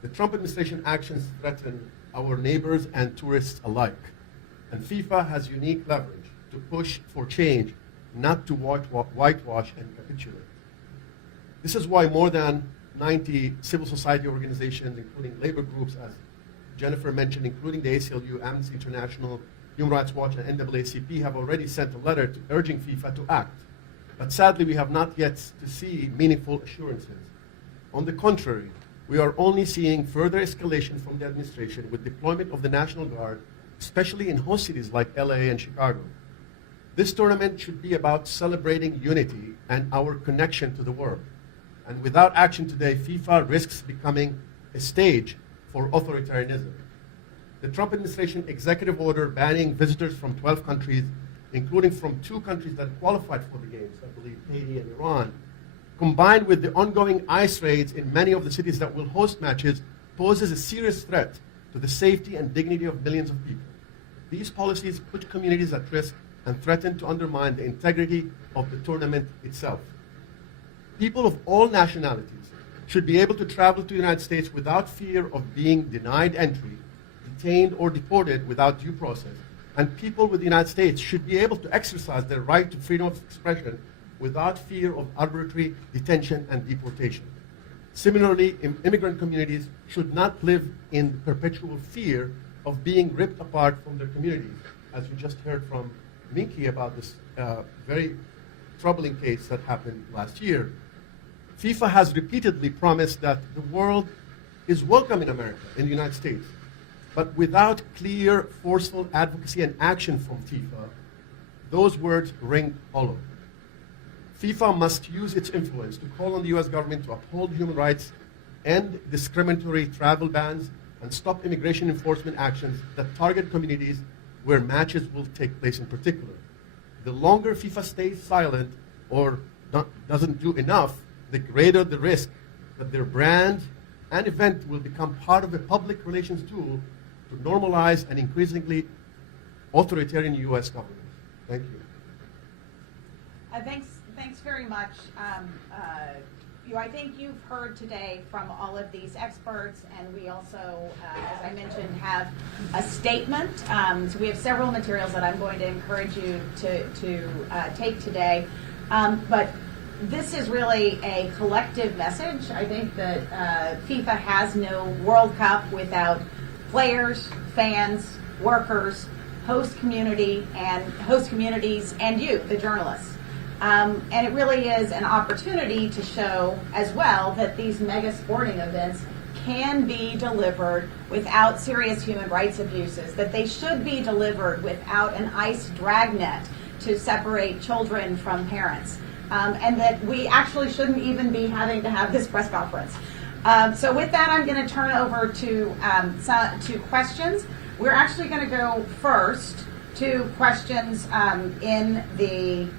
The Trump administration actions threaten our neighbors and tourists alike. And FIFA has unique leverage to push for change, not to whitewash and capitulate. This is why more than 90 civil society organizations, including labor groups, as Jennifer mentioned, including the ACLU, Amnesty International, Human Rights Watch, and NAACP, have already sent a letter urging FIFA to act. But sadly, we have not yet to see meaningful assurances. On the contrary, we are only seeing further escalation from the administration with deployment of the National Guard, especially in host cities like LA and Chicago. This tournament should be about celebrating unity and our connection to the world. And without action today, FIFA risks becoming a stage for authoritarianism. The Trump administration executive order banning visitors from 12 countries, including from 2 countries that qualified for the Games, I believe Haiti and Iran, combined with the ongoing ICE raids in many of the cities that will host matches, poses a serious threat to the safety and dignity of millions of people. These policies put communities at risk and threaten to undermine the integrity of the tournament itself. People of all nationalities should be able to travel to the United States without fear of being denied entry, detained, or deported without due process. And people with the United States should be able to exercise their right to freedom of expression without fear of arbitrary detention and deportation. Similarly, immigrant communities should not live in perpetual fear of being ripped apart from their communities, as we just heard from Minky about this very troubling case that happened last year. FIFA has repeatedly promised that the world is welcome in America, in the United States. But without clear, forceful advocacy and action from FIFA, those words ring hollow. FIFA must use its influence to call on the US government to uphold human rights, end discriminatory travel bans, and stop immigration enforcement actions that target communities where matches will take place in particular. The longer FIFA stays silent or doesn't do enough, the greater the risk that their brand and event will become part of a public relations tool to normalize an increasingly authoritarian US government. Thank you. Thanks very much. I think you've heard today from all of these experts, and we also, as I mentioned, have a statement. So we have several materials that I'm going to encourage you to take today. But this is really a collective message. I think that FIFA has no World Cup without players, fans, workers, host communities, and you, the journalists. And it really is an opportunity to show as well that these mega sporting events can be delivered without serious human rights abuses, that they should be delivered without an ICE dragnet to separate children from parents, and that we actually shouldn't even be having to have this press conference. So with that, I'm going to turn over to questions. We're actually going to go first to questions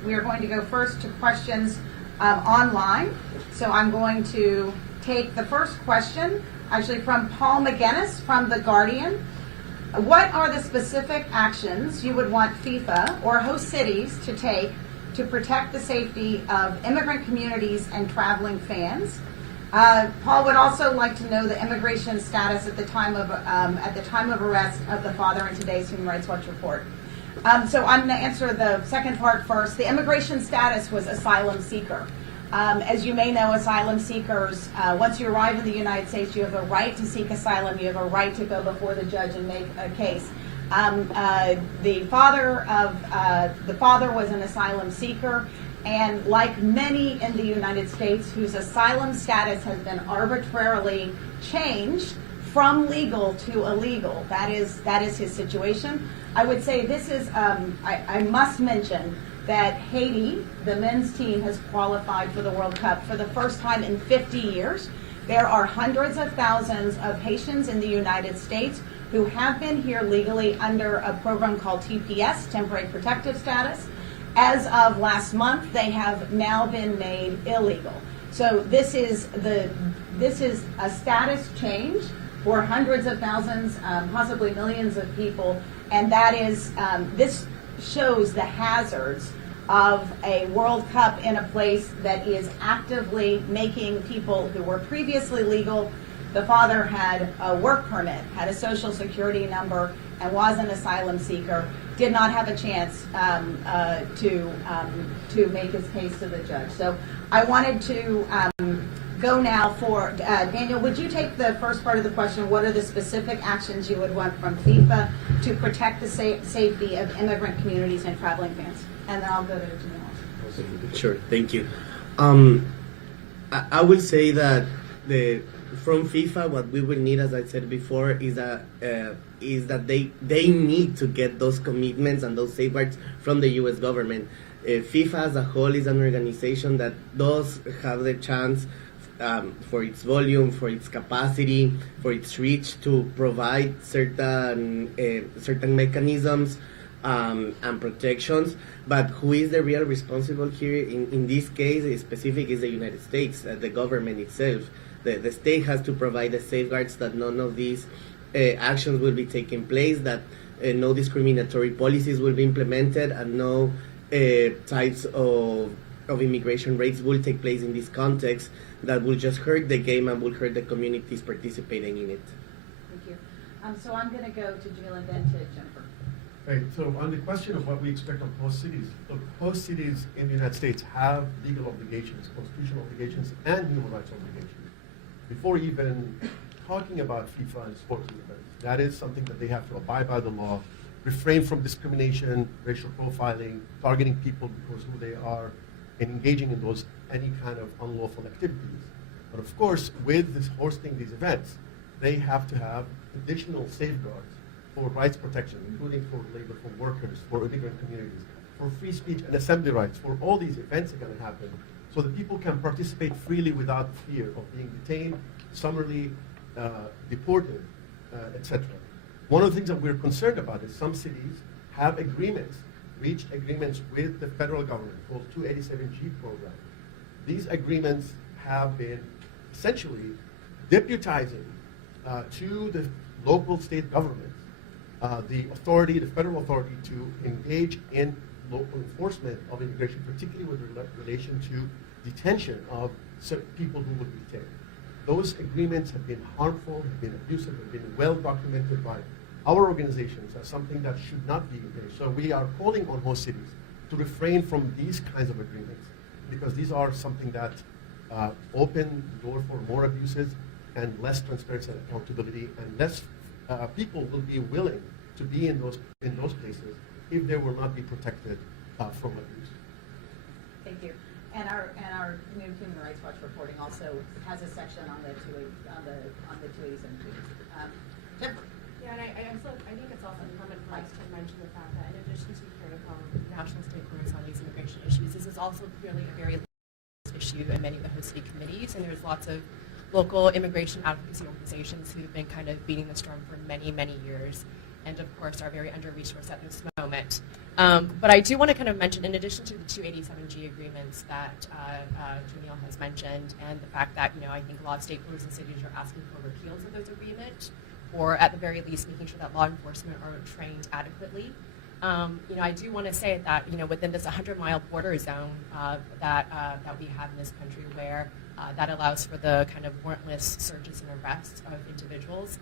we are going to go first to questions online. So I'm going to take the first question, actually from Paul McGinnis from The Guardian. What are the specific actions you would want FIFA or host cities to take to protect the safety of immigrant communities and traveling fans? Paul would also like to know the immigration status at the time of arrest of the father in today's Human Rights Watch report. So I'm going to answer the second part first. The immigration status was asylum seeker. As you may know, asylum seekers, once you arrive in the United States, you have a right to seek asylum. You have a right to go before the judge and make a case. The father was an asylum seeker, and like many in the United States whose asylum status has been arbitrarily changed from legal to illegal, that is his situation. I would say this is, I must mention that Haiti, the men's team, has qualified for the World Cup for the first time in 50 years. There are hundreds of thousands of Haitians in the United States who have been here legally under a program called TPS, Temporary Protective Status. As of last month, they have now been made illegal. So this is a status change for hundreds of thousands, possibly millions of people, and that is this shows the hazards of a World Cup in a place that is actively making people who were previously legal. The father had a work permit, had a social security number, and was an asylum seeker, did not have a chance to make his case to the judge. So I wanted to go now for, Daniel, would you take the first part of the question? What are the specific actions you would want from FIFA to protect the safety of immigrant communities and traveling fans? And then I'll go to Jamil. Sure, thank you. I will say that from FIFA, what we will need, as I said before, is that they need to get those commitments and those safeguards from the U.S. government. FIFA as a whole is an organization that does have the chance, for its volume, for its capacity, for its reach, to provide certain mechanisms and protections. But who is the real responsible here in this case specific is the United States, the government itself. The state has to provide the safeguards that none of these actions will be taking place, that no discriminatory policies will be implemented, and no types of immigration raids will take place in this context that will just hurt the game and will hurt the communities participating in it. Thank you. So I'm going to go to Jamil and then to Jennifer. Right, so on the question of what we expect of host cities, look, host cities in the United States have legal obligations, constitutional obligations, and human rights obligations. Before even talking about FIFA and sports events, that is something that they have to abide by the law, refrain from discrimination, racial profiling, targeting people because who they are, and engaging in any kind of unlawful activities. But of course, with this hosting these events, they have to have additional safeguards for rights protection, including for labor, for workers, for immigrant communities, for free speech and assembly rights, for all these events that are going to happen, so that people can participate freely without fear of being detained, summarily deported, etc. One of the things that we're concerned about is some cities have reached agreements with the federal government called 287G program. These agreements have been essentially deputizing to the local state governments the federal authority to engage in local enforcement of immigration, particularly with relation to detention of people who would be detained. Those agreements have been harmful, have been abusive, have been well documented by our organizations as something that should not be engaged. So we are calling on host cities to refrain from these kinds of agreements, because these are something that open the door for more abuses and less transparency and accountability, and less people will be willing to be in those places if they will not be protected from abuse. Thank you. And our new Human Rights Watch reporting also has a section on the 287 Jennifer. Yeah, and I think it's also important for us to mention the fact that in addition to hearing from national stakeholders on these immigration issues, this is also clearly a very issue in many of the host city committees, and there's lots of local immigration advocacy organizations who've been kind of beating the storm for many, many years, and of course are very under-resourced at this moment. But I do want to kind of mention, in addition to the 287G agreements that Jamil has mentioned, and the fact that, I think a lot of stakeholders and cities are asking for repeals of those agreements, or at the very least making sure that law enforcement are trained adequately. I do want to say that, within this 100-mile border zone that we have in this country, where that allows for the kind of warrantless searches and arrests of individuals,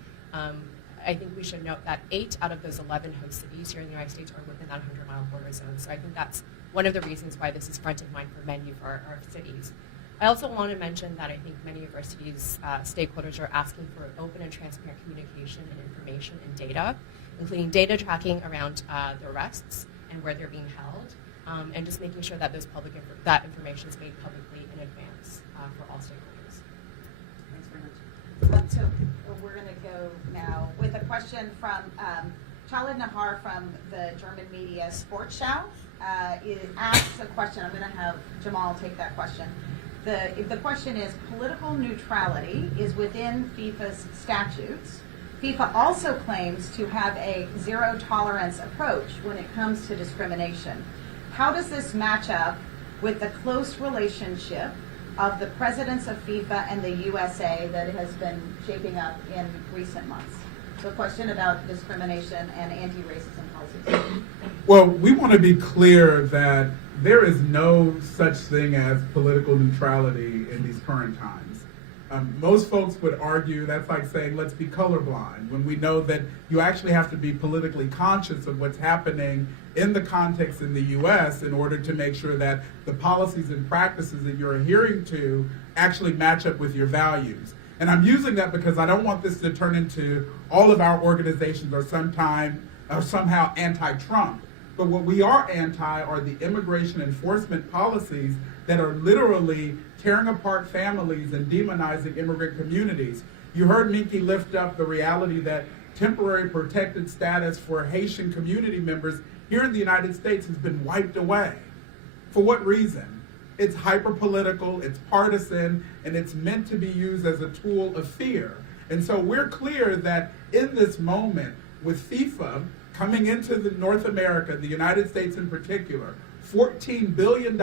I think we should note that 8 out of those 11 host cities here in the United States are within that 100-mile border zone. So I think that's one of the reasons why this is front of mind for many of our cities. I also want to mention that I think many of our cities' stakeholders are asking for open and transparent communication and information and data, including data tracking around the arrests and where they're being held, and just making sure that that information is made publicly in advance for all stakeholders. Thanks very much. So we're going to go now with a question from Khalid Nahar from the German media Sportschau. It asks a question. I'm going to have Jamal take that question. The question is, political neutrality is within FIFA's statutes. FIFA also claims to have a zero-tolerance approach when it comes to discrimination. How does this match up with the close relationship of the presidents of FIFA and the USA that has been shaping up in recent months? So a question about discrimination and anti-racism policies. Well, we want to be clear that there is no such thing as political neutrality in these current times. Most folks would argue that's like saying let's be colorblind, when we know that you actually have to be politically conscious of what's happening in the context in the U.S. in order to make sure that the policies and practices that you're adhering to actually match up with your values. And I'm using that because I don't want this to turn into all of our organizations are somehow anti-Trump. But what we are anti are the immigration enforcement policies that are literally tearing apart families and demonizing immigrant communities. You heard Minky lift up the reality that temporary protected status for Haitian community members here in the United States has been wiped away. For what reason? It's hyper-political, it's partisan, and it's meant to be used as a tool of fear. And so we're clear that in this moment, with FIFA coming into North America, the United States in particular, $14 billion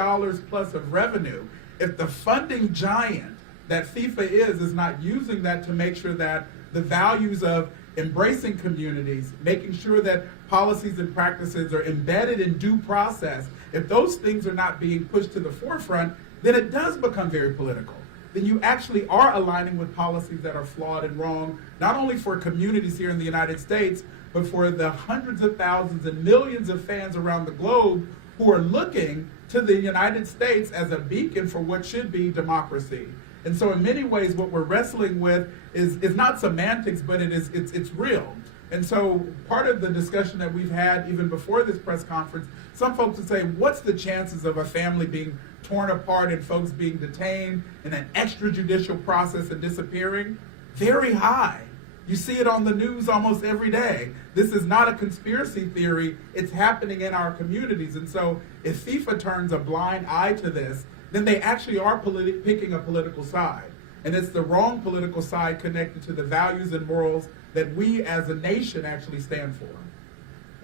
plus of revenue, if the funding giant that FIFA is not using that to make sure that the values of embracing communities, making sure that policies and practices are embedded in due process, if those things are not being pushed to the forefront, then it does become very political. Then you actually are aligning with policies that are flawed and wrong, not only for communities here in the United States, but for the hundreds of thousands and millions of fans around the globe who are looking to the United States as a beacon for what should be democracy. And so in many ways, what we're wrestling with is not semantics, but it's real. And so part of the discussion that we've had even before this press conference, some folks would say, what's the chances of a family being torn apart and folks being detained in an extrajudicial process and disappearing? Very high. You see it on the news almost every day. This is not a conspiracy theory. It's happening in our communities. And so if FIFA turns a blind eye to this, then they actually are picking a political side. And it's the wrong political side connected to the values and morals that we as a nation actually stand for.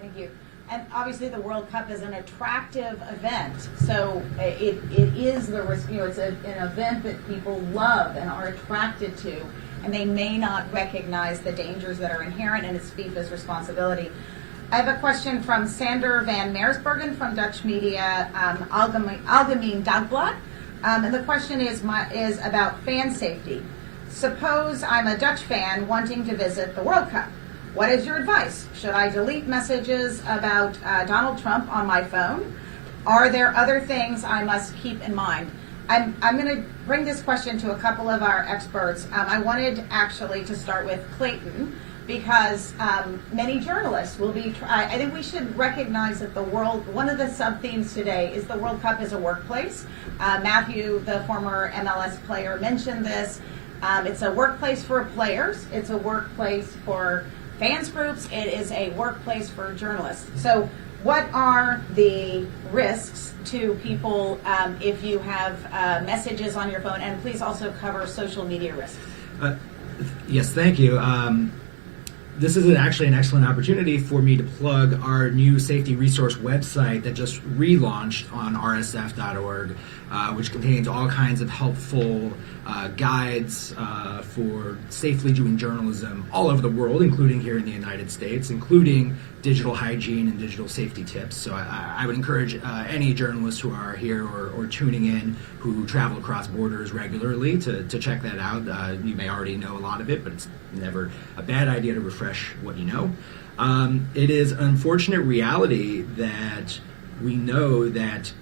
Thank you. And obviously the World Cup is an attractive event. So it is it's an event that people love and are attracted to. And they may not recognize the dangers that are inherent, and it's FIFA's responsibility. I have a question from Sander van Meersbergen from Dutch media Algemeen Dagblad. And the question is about fan safety. Suppose I'm a Dutch fan wanting to visit the World Cup. What is your advice? Should I delete messages about Donald Trump on my phone? Are there other things I must keep in mind? I'm going to bring this question to a couple of our experts. I wanted actually to start with Clayton, because many journalists will be, I think we should recognize that one of the sub-themes today is the World Cup is a workplace. Matthew, the former MLS player, mentioned this. It's a workplace for players. It's a workplace for fans groups. It is a workplace for journalists. So what are the risks to people if you have messages on your phone? And please also cover social media risks. Yes, thank you. This is actually an excellent opportunity for me to plug our new safety resource website that just relaunched on rsf.org, which contains all kinds of helpful guides for safely doing journalism all over the world, including here in the United States, including digital hygiene and digital safety tips. So I would encourage any journalists who are here or tuning in who travel across borders regularly to check that out. You may already know a lot of it, but it's never a bad idea to refresh what you know. It is an unfortunate reality that we know that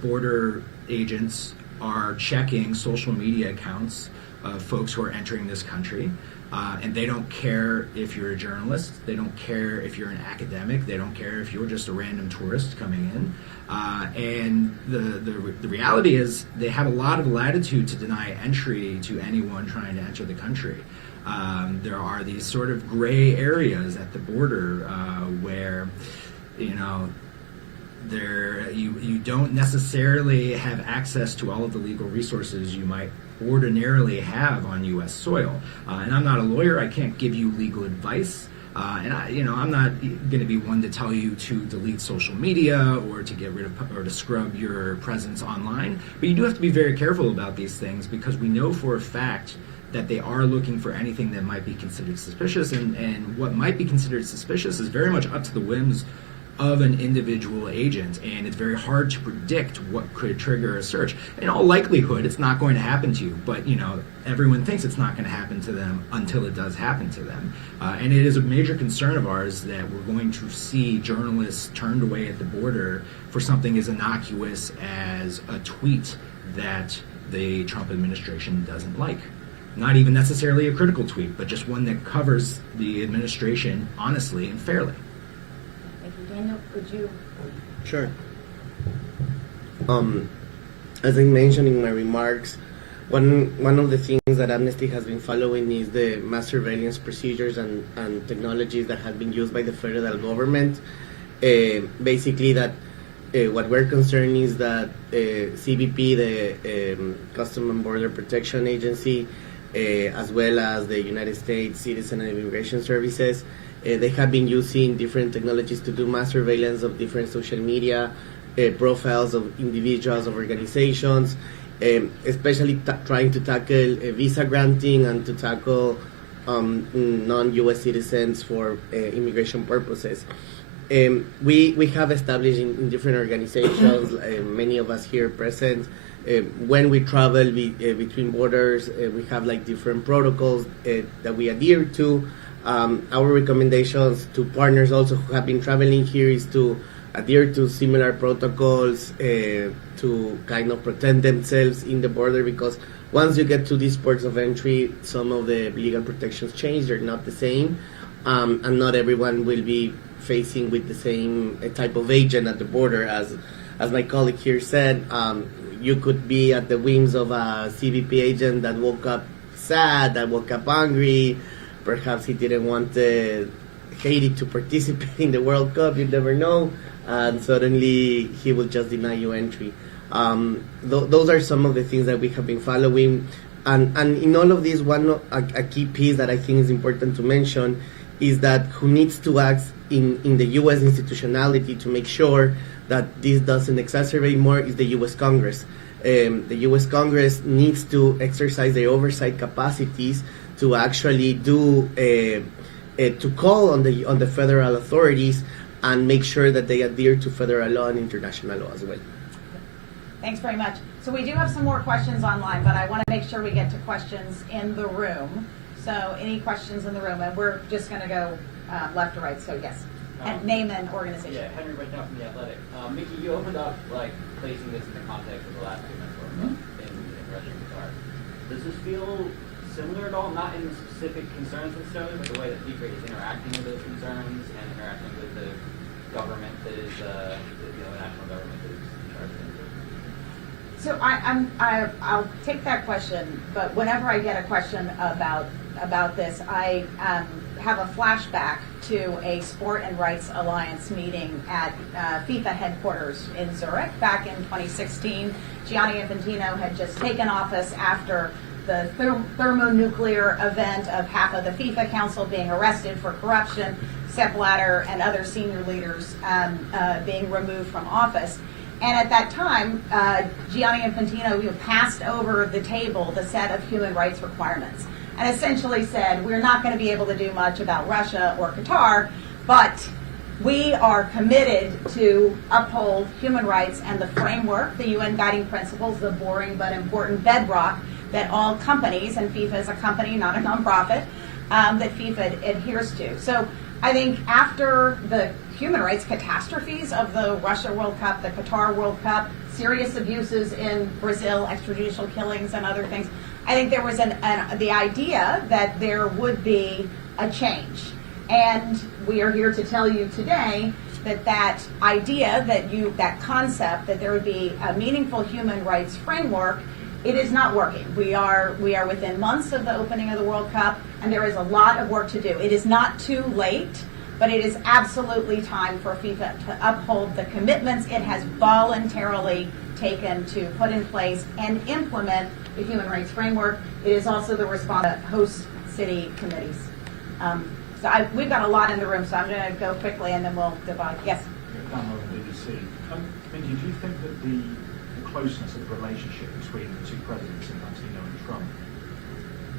border agents are checking social media accounts of folks who are entering this country. And they don't care if you're a journalist, they don't care if you're an academic, they don't care if you're just a random tourist coming in. And the reality is they have a lot of latitude to deny entry to anyone trying to enter the country. There are these sort of gray areas at the border where, you don't necessarily have access to all of the legal resources you might ordinarily have on U.S. soil. And I'm not a lawyer, I can't give you legal advice. And I'm not going to be one to tell you to delete social media or to get rid of or to scrub your presence online. But you do have to be very careful about these things, because we know for a fact that they are looking for anything that might be considered suspicious, and what might be considered suspicious is very much up to the whims of an individual agent, and it's very hard to predict what could trigger a search. In all likelihood, it's not going to happen to you, but everyone thinks it's not going to happen to them until it does happen to them. And it is a major concern of ours that we're going to see journalists turned away at the border for something as innocuous as a tweet that the Trump administration doesn't like. Not even necessarily a critical tweet, but just one that covers the administration honestly and fairly. Thank you. Daniel, would you? Sure. As I mentioned in my remarks, one of the things that Amnesty has been following is the mass surveillance procedures and technologies that have been used by the federal government. Basically, that what we're concerned is that CBP, the Custom and Border Protection Agency, as well as the United States Citizen and Immigration Services, they have been using different technologies to do mass surveillance of different social media profiles of individuals, of organizations, especially trying to tackle visa granting and to tackle non-U.S. citizens for immigration purposes. We have established in different organizations, many of us here present, when we travel between borders, we have different protocols that we adhere to. Our recommendations to partners also who have been traveling here is to adhere to similar protocols to kind of protect themselves in the border, because once you get to these ports of entry, some of the legal protections change. They're not the same, and not everyone will be facing with the same type of agent at the border. As my colleague here said, you could be at the whims of a CBP agent that woke up sad, that woke up angry. Perhaps he didn't want Haiti to participate in the World Cup, you never know, and suddenly he will just deny you entry. Those are some of the things that we have been following. And in all of this, a key piece that I think is important to mention is that who needs to act in the U.S. institutionality to make sure that this doesn't exacerbate more is the U.S. Congress. The U.S. Congress needs to exercise their oversight capacities to actually to call on the federal authorities and make sure that they adhere to federal law and international law as well. Thanks very much. So we do have some more questions online, but I want to make sure we get to questions in the room. So any questions in the room? And we're just going to go left to right, so yes. And name and organization. Yeah, Henry right now from The Athletic. Mickey, you opened up placing this in the context of the last events in Russia and Qatar. Does this feel similar at all? Not in the specific concerns necessarily, but the way that FIFA is interacting with those concerns and interacting with the government that is the national government that is in charge of it. So I'll take that question, but whenever I get a question about this, I have a flashback to a Sport and Rights Alliance meeting at FIFA headquarters in Zurich back in 2016. Gianni Infantino had just taken office after the thermonuclear event of half of the FIFA Council being arrested for corruption, Sepp Blatter and other senior leaders being removed from office. And at that time, Gianni Infantino passed over the table the set of human rights requirements and essentially said, we're not going to be able to do much about Russia or Qatar, but we are committed to uphold human rights and the framework, the UN guiding principles, the boring but important bedrock that all companies, and FIFA is a company, not a nonprofit, that FIFA adheres to. So I think after the human rights catastrophes of the Russia World Cup, the Qatar World Cup, serious abuses in Brazil, extrajudicial killings and other things, I think there was the idea that there would be a change. And we are here to tell you today that idea, that concept that there would be a meaningful human rights framework, it is not working. We are within months of the opening of the World Cup, and there is a lot of work to do. It is not too late, but it is absolutely time for FIFA to uphold the commitments it has voluntarily taken to put in place and implement the human rights framework. It is also the response of host city committees. We've got a lot in the room, so I'm going to go quickly and then we'll divide. Yes? BBC. Mindy, do you think that the closeness of the relationship between the two presidents, Infantino and Trump,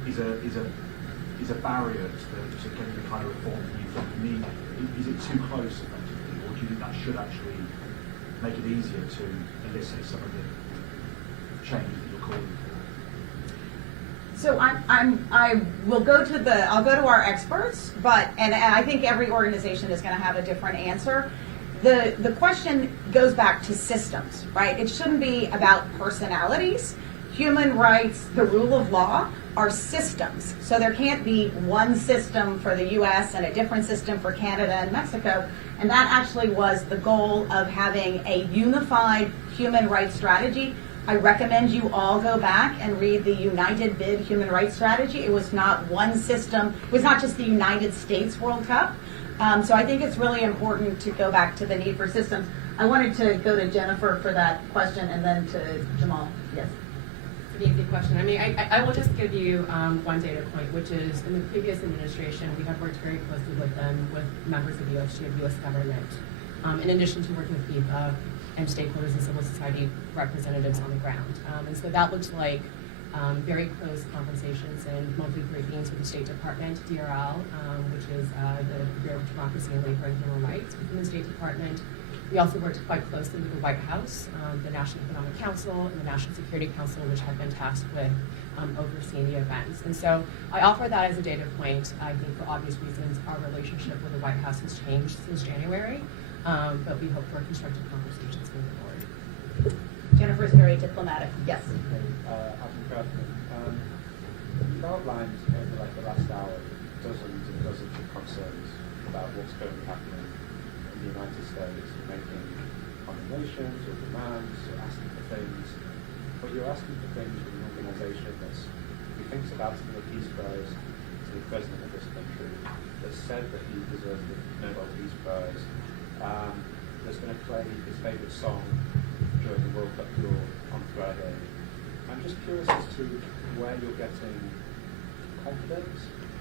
is a barrier to getting the kind of reform that you think you need? Is it too close, effectively, or do you think that should actually make it easier to elicit some of the changes that you're calling for? So I will I'll go to our experts, and I think every organization is going to have a different answer. The question goes back to systems, right? It shouldn't be about personalities. Human rights, the rule of law are systems. So there can't be one system for the US and a different system for Canada and Mexico. And that actually was the goal of having a unified human rights strategy. I recommend you all go back and read the United Bid Human Rights Strategy. It was not one system. It was not just the United States World Cup. So I think it's really important to go back to the need for systems. I wanted to go to Jennifer for that question and then to Jamal. Yes. Pretty easy question. I mean, I will just give you one data point, which is in the previous administration, we have worked very closely with them, with members of the OSG of U.S. government, in addition to working with FIFA and stakeholders and civil society representatives on the ground. And so that looks like very close conversations and monthly briefings with the State Department, DRL, which is the Bureau of Democracy and Labor and Human Rights within the State Department. We also worked quite closely with the White House, the National Economic Council, and the National Security Council, which have been tasked with overseeing the events. And so I offer that as a data point. I think for obvious reasons, our relationship with the White House has changed since January, but we hope for constructive conversations moving forward. Jennifer is very diplomatic. Yes. You've outlined over the last hour dozens and dozens of concerns about what's currently happening in the United States, making condemnations or demands or asking for things. But you're asking for things from an organisation who thinks about the Peace Prize to the president of this country, that's said that he deserves the Nobel Peace Prize, that's going to play his favourite song during the World Cup tour on Friday. I'm just curious as to where you're getting confidence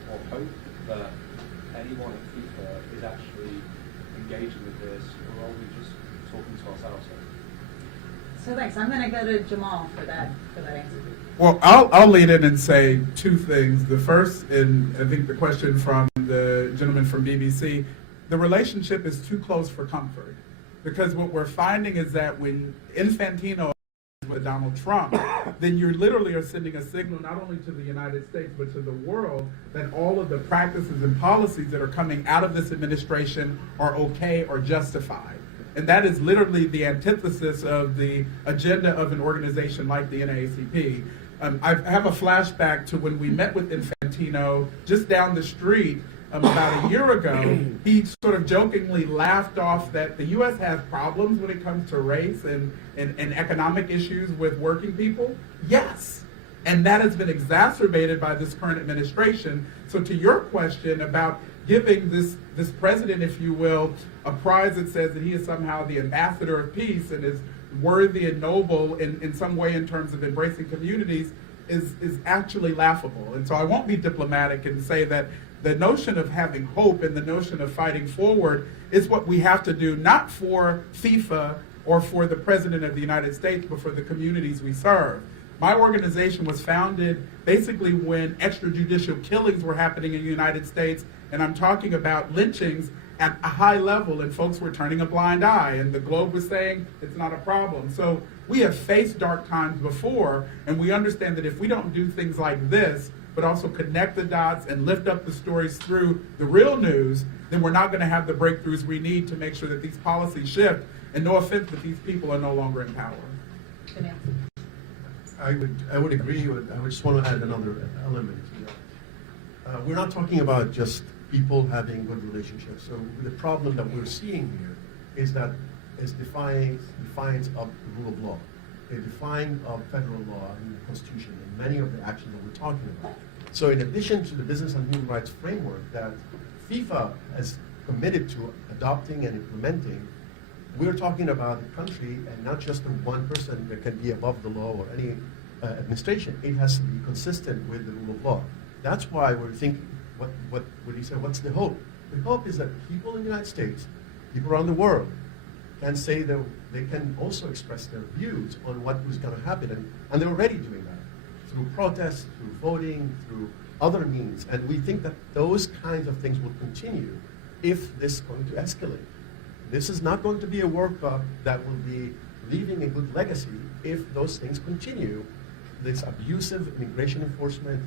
or hope that anyone at FIFA is actually engaging with this, or are we just talking to ourselves here? So thanks. I'm going to go to Jamal for that answer. Well, I'll lead in and say two things. The first, and I think the question from the gentleman from BBC, the relationship is too close for comfort. Because what we're finding is that when Infantino is with Donald Trump, then you literally are sending a signal not only to the United States but to the world that all of the practices and policies that are coming out of this administration are okay or justified. And that is literally the antithesis of the agenda of an organization like the NAACP. I have a flashback to when we met with Infantino just down the street about a year ago. He sort of jokingly laughed off that the U.S. has problems when it comes to race and economic issues with working people. Yes. And that has been exacerbated by this current administration. So to your question about giving this president, if you will, a prize that says that he is somehow the ambassador of peace and is worthy and noble in some way in terms of embracing communities is actually laughable. And so I won't be diplomatic and say that the notion of having hope and the notion of fighting forward is what we have to do, not for FIFA or for the President of the United States, but for the communities we serve. My organization was founded basically when extrajudicial killings were happening in the United States, and I'm talking about lynchings at a high level, and folks were turning a blind eye, and the Globe was saying it's not a problem. So we have faced dark times before, and we understand that if we don't do things like this, but also connect the dots and lift up the stories through the real news, then we're not going to have the breakthroughs we need to make sure that these policies shift. And no offense, but these people are no longer in power. I would agree with, I just want to add another element here. We're not talking about just people having good relationships. So the problem that we're seeing here is that it's defiance of the rule of law, a defying of federal law and the Constitution and many of the actions that we're talking about. So in addition to the business and human rights framework that FIFA has committed to adopting and implementing, we're talking about a country and not just the one person that can be above the law or any administration. It has to be consistent with the rule of law. That's why we're thinking, what do you say, what's the hope? The hope is that people in the United States, people around the world, can say that they can also express their views on what was going to happen. And they're already doing that through protests, through voting, through other means. And we think that those kinds of things will continue if this is going to escalate. This is not going to be a World Cup that will be leaving a good legacy if those things continue. This abusive immigration enforcement,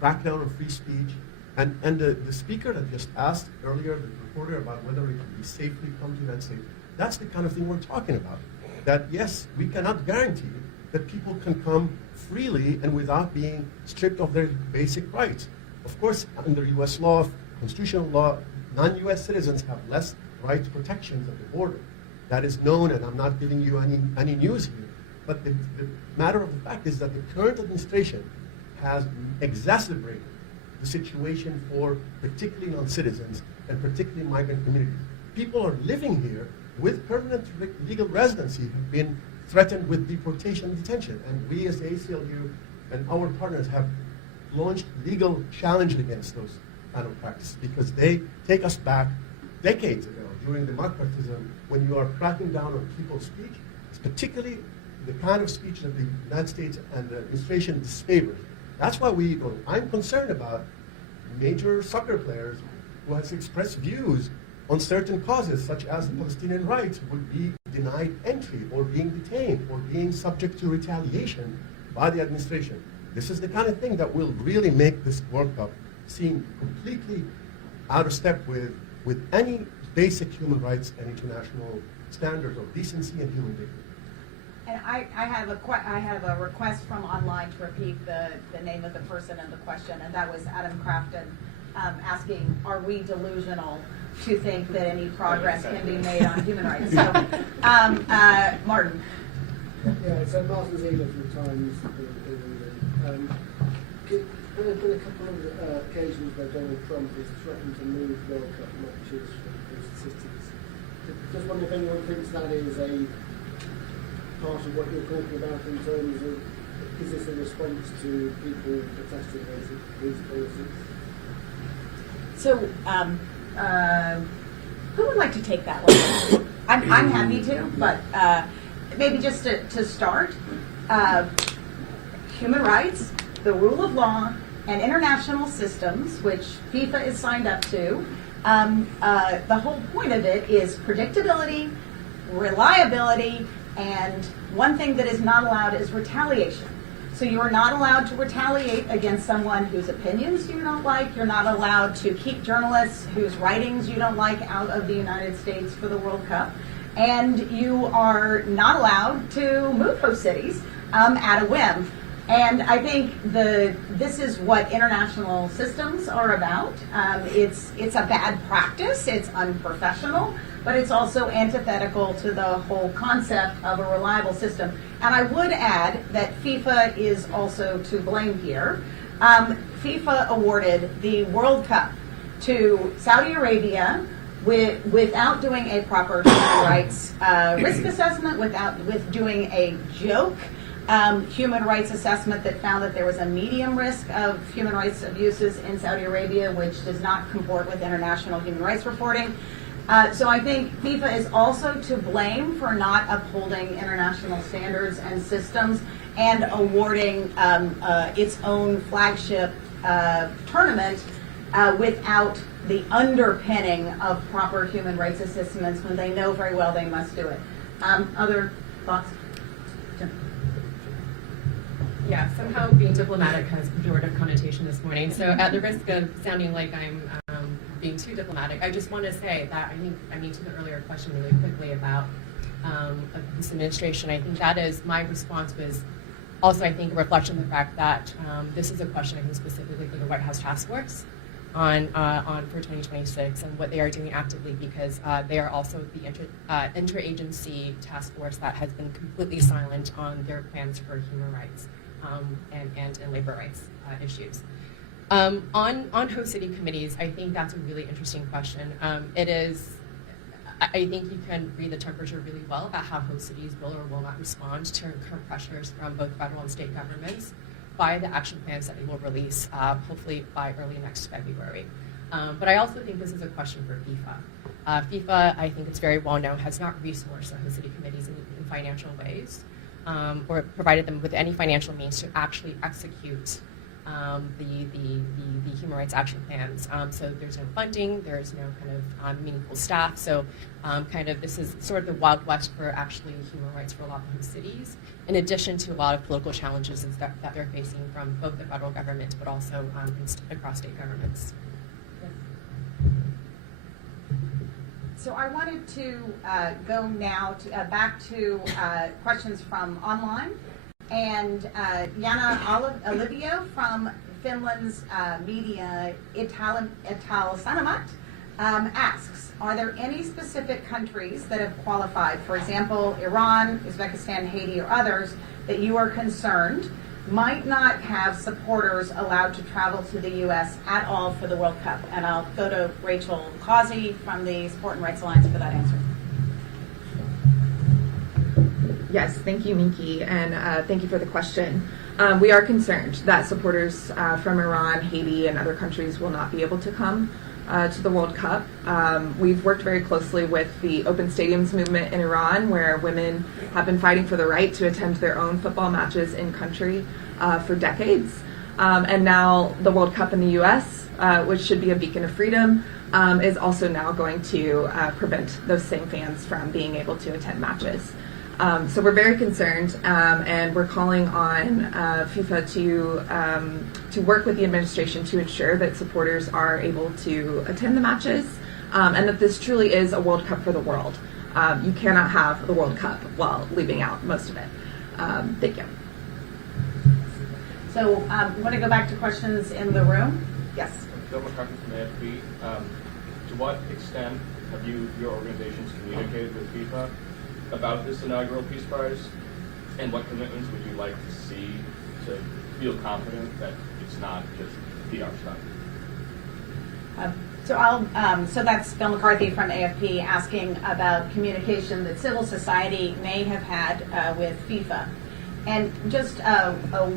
crackdown on free speech, and the speaker that just asked earlier, the reporter, about whether it can be safely come to the United States, that's the kind of thing we're talking about. That yes, we cannot guarantee that people can come freely and without being stripped of their basic rights. Of course, under U.S. law, constitutional law, non-U.S. citizens have less rights protections at the border. That is known, and I'm not giving you any news here. But the matter of the fact is that the current administration has exacerbated the situation for particularly non-citizens and particularly migrant communities. People are living here with permanent legal residency have been threatened with deportation and detention. And we as the ACLU and our partners have launched legal challenge against those kind of practices because they take us back decades ago during the McCarthyism when you are cracking down on people's speech. It's particularly the kind of speech that the United States and the administration disfavors. That's why I'm concerned about major soccer players who has expressed views on certain causes, such as the Palestinian rights, would be denied entry or being detained or being subject to retaliation by the administration. This is the kind of thing that will really make this World Cup seem completely out of step with any basic human rights and international standards of decency and human dignity. And I have a request from online to repeat the name of the person and the question, and that was Adam Crafton asking, are we delusional to think that any progress can be made on human rights? So, Martin. Yeah, so Martin Ziegler from the Times in England. There have been a couple of occasions where Donald Trump has threatened to move World Cup matches from his cities. Just wonder if anyone thinks that is a part of what you're talking about in terms of, is this a response to people protesting against these policies? So, who would like to take that one? I'm happy to, but maybe just to start, human rights, the rule of law, and international systems, which FIFA is signed up to, the whole point of it is predictability, reliability, and one thing that is not allowed is retaliation. So you are not allowed to retaliate against someone whose opinions you don't like. You're not allowed to keep journalists whose writings you don't like out of the United States for the World Cup. And you are not allowed to move host cities at a whim. And I think this is what international systems are about. It's a bad practice. It's unprofessional. But it's also antithetical to the whole concept of a reliable system. And I would add that FIFA is also to blame here. FIFA awarded the World Cup to Saudi Arabia without doing a proper human rights risk assessment, with doing a joke human rights assessment that found that there was a medium risk of human rights abuses in Saudi Arabia, which does not comport with international human rights reporting. So I think FIFA is also to blame for not upholding international standards and systems and awarding its own flagship tournament without the underpinning of proper human rights assessments when they know very well they must do it. Other thoughts? Jim? Yeah, somehow being diplomatic has pejorative connotation this morning. So at the risk of sounding like I'm being too diplomatic, I just want to say that I mean to the earlier question really quickly about this administration. I think that is, my response was also, I think, a reflection of the fact that this is a question, I think, specifically for the White House Task Force on for 2026 and what they are doing actively, because they are also the interagency task force that has been completely silent on their plans for human rights and labor rights issues. On host city committees, I think that's a really interesting question. It is, I think you can read the temperature really well about how host cities will or will not respond to current pressures from both federal and state governments by the action plans that we will release, hopefully by early next February. But I also think this is a question for FIFA. FIFA, I think it's very well known, has not resourced the host city committees in financial ways, or provided them with any financial means to actually execute the human rights action plans. So there's no funding, there's no kind of meaningful staff. So this is sort of the Wild West for actually human rights for a lot of those cities, in addition to a lot of political challenges that they're facing from both the federal government but also across state governments. So I wanted to go now back to questions from online. And Jana Olivio from Finland's media Ital-Sanomat asks, are there any specific countries that have qualified, for example, Iran, Uzbekistan, Haiti, or others, that you are concerned might not have supporters allowed to travel to the U.S. at all for the World Cup? And I'll go to Rachel Causey from the Sport and Rights Alliance for that answer. Yes, thank you, Minky, and thank you for the question. We are concerned that supporters from Iran, Haiti, and other countries will not be able to come to the World Cup. We've worked very closely with the Open Stadiums movement in Iran, where women have been fighting for the right to attend their own football matches in country for decades. And now the World Cup in the U.S., which should be a beacon of freedom, is also now going to prevent those same fans from being able to attend matches. So we're very concerned, and we're calling on FIFA to work with the administration to ensure that supporters are able to attend the matches, and that this truly is a World Cup for the world. You cannot have the World Cup while leaving out most of it. Thank you. So want to go back to questions in the room? Yes. Bill McCarthy from AFP. To what extent have your organizations communicated with FIFA about this inaugural Peace Prize, and what commitments would you like to see to feel confident that it's not just PR stuff? So that's Bill McCarthy from AFP asking about communication that civil society may have had with FIFA. And just a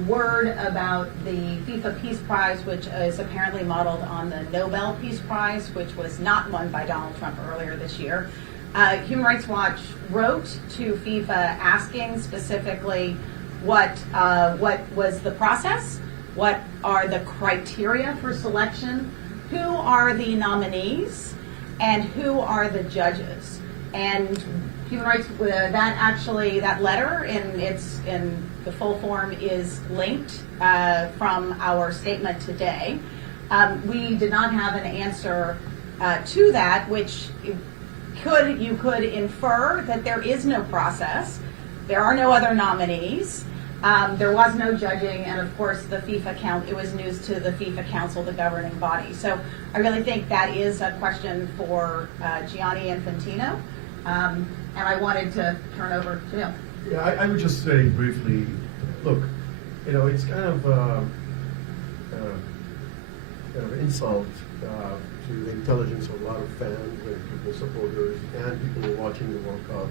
word about the FIFA Peace Prize, which is apparently modeled on the Nobel Peace Prize, which was not won by Donald Trump earlier this year. Human Rights Watch wrote to FIFA asking specifically what was the process, what are the criteria for selection, who are the nominees, and who are the judges. And Human Rights, that letter in the full form is linked from our statement today. We did not have an answer to that, which you could infer that there is no process, there are no other nominees, there was no judging, and of course it was news to the FIFA Council, the governing body. So I really think that is a question for Gianni Infantino, and I wanted to turn over to him. Yeah, I would just say briefly, look, it's kind of an insult to the intelligence of a lot of fans and people, supporters, and people who are watching the World Cup.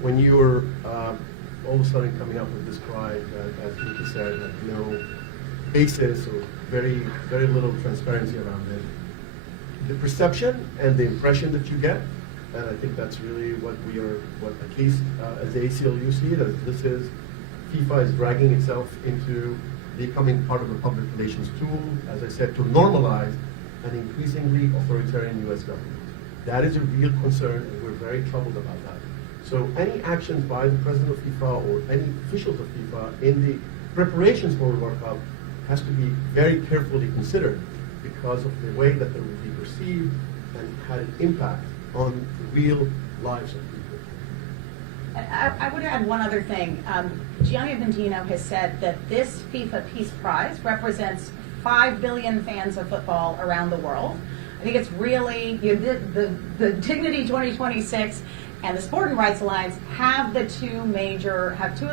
When you're all of a sudden coming up with this pride that, as Nikki said, had no basis or very, very little transparency around it. The perception and the impression that you get, and I think that's really what at least as the ACLU see it, as this is, FIFA is dragging itself into becoming part of a public relations tool, as I said, to normalize an increasingly authoritarian U.S. government. That is a real concern, and we're very troubled about that. So any actions by the president of FIFA or any officials of FIFA in the preparations for the World Cup has to be very carefully considered because of the way that they will be perceived and had an impact on the real lives of people. I would add one other thing. Gianni Infantino has said that this FIFA Peace Prize represents 5 billion fans of football around the world. I think it's really, the Dignity 2026 and the Sport and Rights Alliance have two of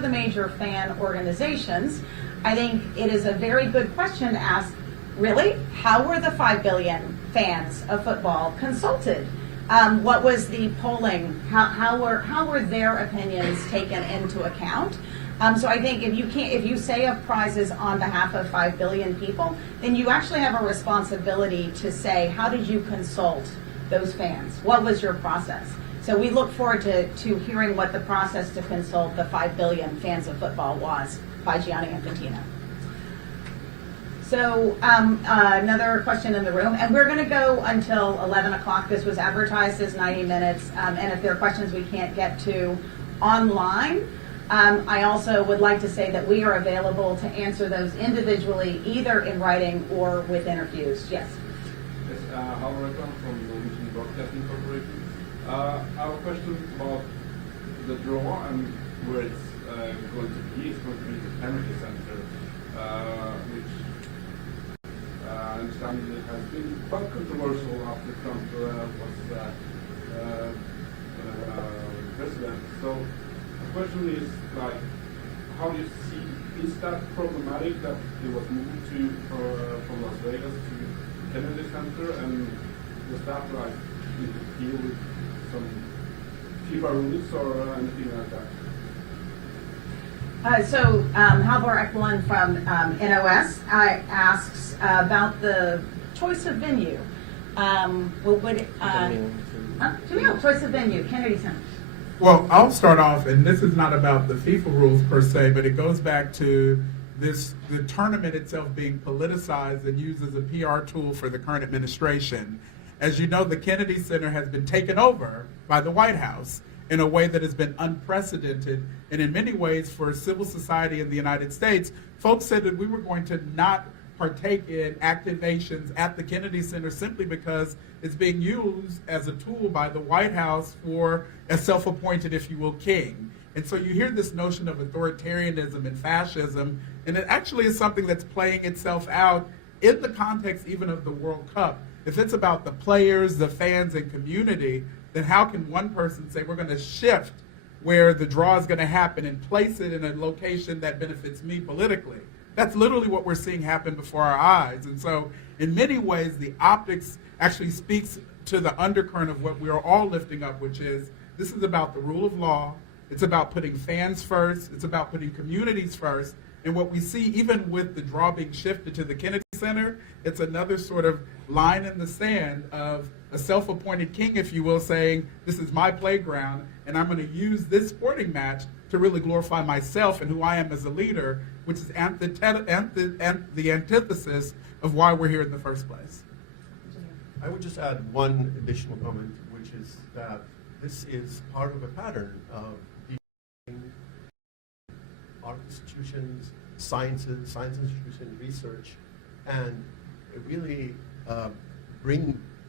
the major fan organizations. I think it is a very good question to ask, really, how were the 5 billion fans of football consulted? What was the polling? How were their opinions taken into account? So I think if you say of prizes on behalf of 5 billion people, then you actually have a responsibility to say, how did you consult those fans? What was your process? So we look forward to hearing what the process to consult the 5 billion fans of football was by Gianni Infantino. So another question in the room, and we're going to go until 11 o'clock. This was advertised as 90 minutes, and if there are questions we can't get to online, I also would like to say that we are available to answer those individually, either in writing or with interviews. Yes? Yes, Howard from Norwegian Broadcasting Corporation. I have a question about the draw and where it's going to be. It's going to be the Kennedy Center, which I understand it has been quite controversial after Trump was president. So the question is, like, how do you see, is that problematic that it was moved to from Las Vegas to Kennedy Center, and was that like deal with some FIFA rules or anything like that? Halvor Ekman from NOS asks about the choice of venue. Choice of venue, Kennedy Center. Well, I'll start off, and this is not about the FIFA rules per se, but it goes back to the tournament itself being politicized and used as a PR tool for the current administration. As you know, the Kennedy Center has been taken over by the White House in a way that has been unprecedented. And in many ways, for civil society in the United States, folks said that we were going to not partake in activations at the Kennedy Center simply because it's being used as a tool by the White House for a self-appointed, if you will, king. And so you hear this notion of authoritarianism and fascism, and it actually is something that's playing itself out in the context even of the World Cup. If it's about the players, the fans, and community, then how can one person say we're going to shift where the draw is going to happen and place it in a location that benefits me politically? That's literally what we're seeing happen before our eyes. And so in many ways, the optics actually speaks to the undercurrent of what we are all lifting up, which is this is about the rule of law. It's about putting fans first. It's about putting communities first. And what we see, even with the draw being shifted to the Kennedy Center, it's another sort of line in the sand of a self-appointed king, if you will, saying, this is my playground, and I'm going to use this sporting match to really glorify myself and who I am as a leader, which is the antithesis of why we're here in the first place. I would just add one additional comment, which is that this is part of a pattern of art institutions, science institutions, research, and really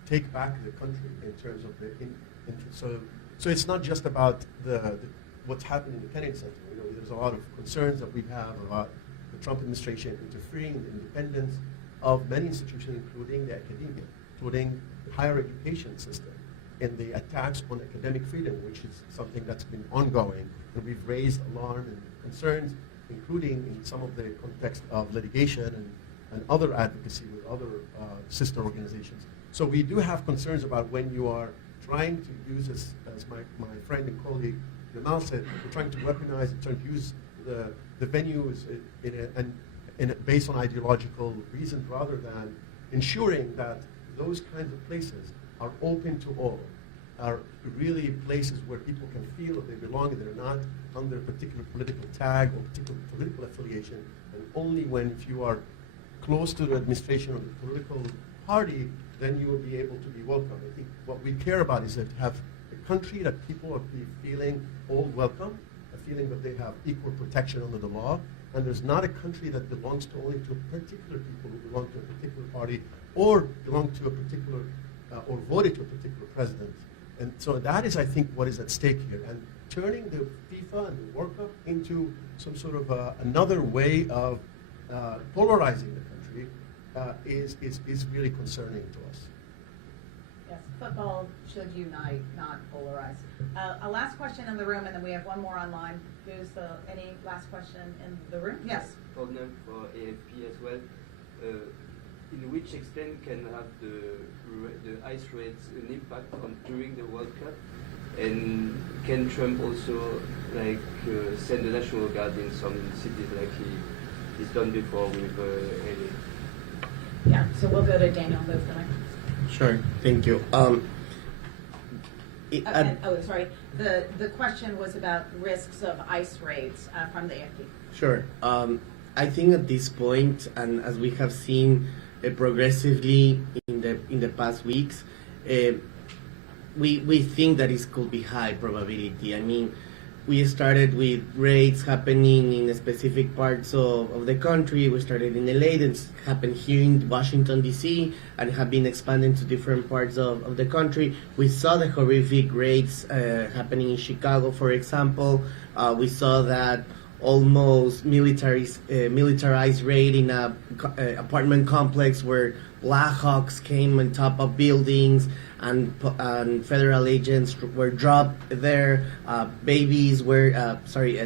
take back the country in terms of the interest. So it's not just about what's happening in the Kennedy Center. You know, there's a lot of concerns that we have about the Trump administration interfering in the independence of many institutions, including the academia, including the higher education system, and the attacks on academic freedom, which is something that's been ongoing. And we've raised alarm and concerns, including in some of the context of litigation and other advocacy with other sister organizations. So we do have concerns about when you are trying to use, as my friend and colleague Jamal said, we're trying to weaponize and trying to use the venues based on ideological reasons rather than ensuring that those kinds of places are open to all, are really places where people can feel that they belong and they're not under a particular political tag or particular political affiliation. And only if you are close to the administration of the political party, then you will be able to be welcome. I think what we care about is that to have a country that people are feeling all welcome, a feeling that they have equal protection under the law, and there's not a country that belongs to only to particular people who belong to a particular party or belong to a particular or voted to a particular president. And so that is, I think, what is at stake here. And turning the FIFA and the World Cup into some sort of another way of polarizing the country is really concerning to us. Yes, football should unite, not polarize. A last question in the room, and then we have one more online. Any last question in the room? Yes. Problem for AFP as well. In which extent can have the ice raids an impact on during the World Cup? And can Trump also send the National Guard in some cities like he's done before with LA? Yeah, so we'll go to Daniel. Sure, thank you. Sorry. The question was about risks of ice raids from the AFP. Sure. I think at this point, and as we have seen progressively in the past weeks, we think that it could be high probability. I mean, we started with raids happening in specific parts of the country. We started in LA, then it's happened here in Washington, D.C., and have been expanding to different parts of the country. We saw the horrific raids happening in Chicago, for example. We saw that almost militarized raid in a apartment complex where Blackhawks came on top of buildings, and federal agents were dropped there.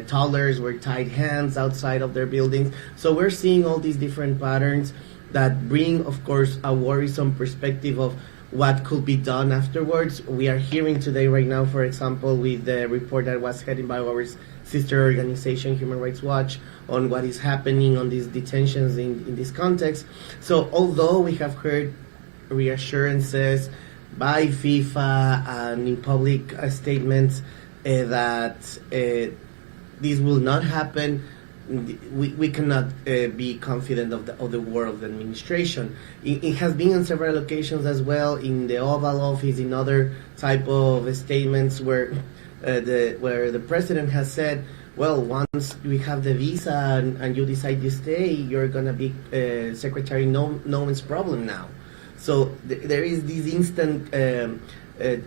Toddlers were tied hands outside of their buildings. So we're seeing all these different patterns that bring, of course, a worrisome perspective of what could be done afterwards. We are hearing today, right now, for example, with the report that was headed by our sister organization, Human Rights Watch, on what is happening on these detentions in this context. So although we have heard reassurances by FIFA and in public statements that this will not happen, we cannot be confident of the work of the administration. It has been on several occasions as well, in the Oval Office, in other type of statements where the president has said, well, once we have the visa and you decide to stay, you're going to be Secretary No One's problem now. So there is this instant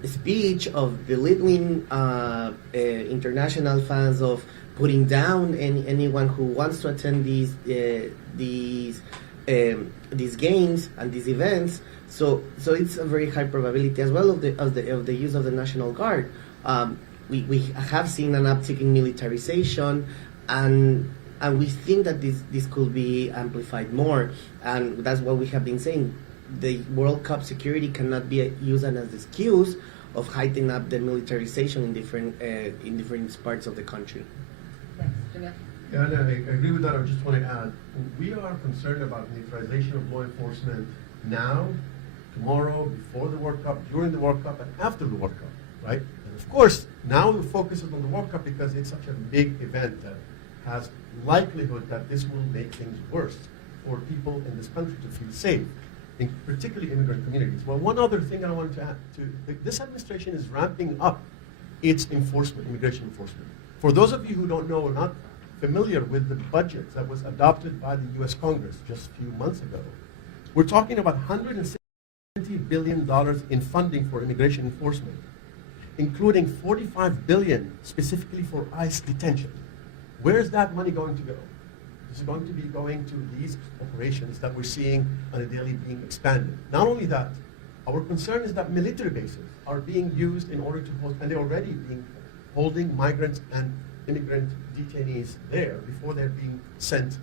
speech of belittling international fans, of putting down anyone who wants to attend these games and these events. So it's a very high probability as well of the use of the National Guard. We have seen an uptick in militarization, and we think that this could be amplified more, and that's what we have been saying. The World Cup security cannot be used as an excuse of heightening up the militarization in different parts of the country. Yeah, and I agree with that. I just want to add, we are concerned about militarization of law enforcement now, tomorrow, before the World Cup, during the World Cup, and after the World Cup, right? And of course, now the focus is on the World Cup because it's such a big event that has likelihood that this will make things worse for people in this country to feel safe, in particularly immigrant communities. Well, one other thing I wanted to add, this administration is ramping up its immigration enforcement. For those of you who don't know or not familiar with the budget that was adopted by the U.S. Congress just a few months ago, we're talking about $170 billion in funding for immigration enforcement, including $45 billion specifically for ICE detention. Where is that money going to go? It's going to be going to these operations that we're seeing on a daily being expanded. Not only that, our concern is that military bases are being used in order to host, and they're already holding migrants and immigrant detainees there before they're being sent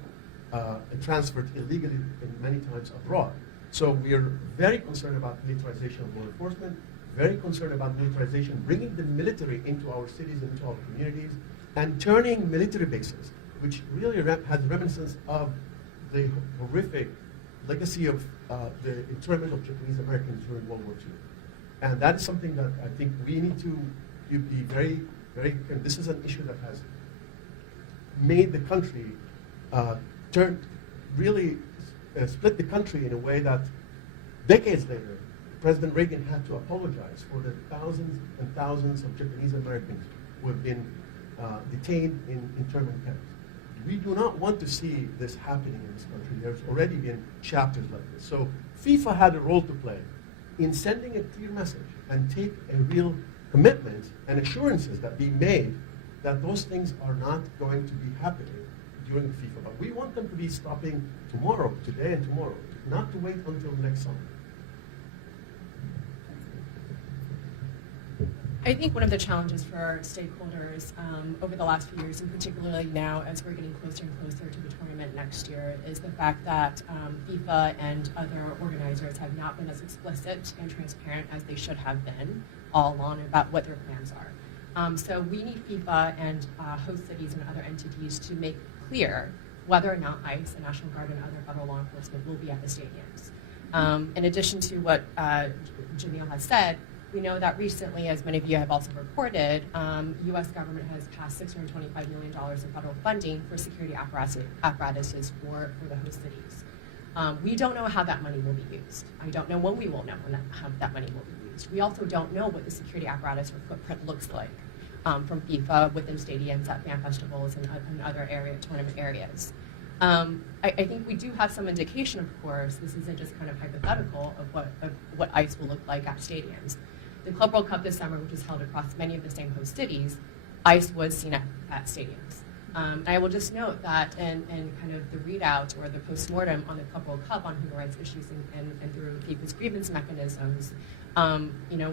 and transferred illegally and many times abroad. So we are very concerned about militarization of law enforcement, very concerned about militarization, bringing the military into our cities and into our communities, and turning military bases, which really has reminiscence of the horrific legacy of the internment of Japanese Americans during World War II. And that is something that I think we need to be very, very, and this is an issue that has made the country split the country in a way that decades later, President Reagan had to apologize for the thousands and thousands of Japanese Americans who have been detained in internment camps. We do not want to see this happening in this country. There's already been chapters like this. So FIFA had a role to play in sending a clear message and take a real commitment and assurances that be made that those things are not going to be happening during FIFA. But we want them to be stopping tomorrow, today and tomorrow, not to wait until next summer. I think one of the challenges for our stakeholders over the last few years, and particularly now as we're getting closer and closer to the tournament next year, is the fact that FIFA and other organizers have not been as explicit and transparent as they should have been all along about what their plans are. So we need FIFA and host cities and other entities to make clear whether or not ICE, the National Guard, and other federal law enforcement will be at the stadiums. In addition to what Jamil has said, We know that recently, as many of you have also reported, U.S. government has passed $625 million in federal funding for security apparatuses for the host cities. We don't know how that money will be used. I don't know when we will know how that money will be used. We also don't know what the security apparatus or footprint looks like from FIFA within stadiums, at fan festivals, and other tournament areas. I think we do have some indication, of course, this isn't just kind of hypothetical, of what ICE will look like at stadiums. The Club World Cup this summer, which was held across many of the same host cities, ICE was seen at stadiums. I will just note that in kind of the readout or the postmortem on the Club World Cup on human rights issues and through FIFA's grievance mechanisms,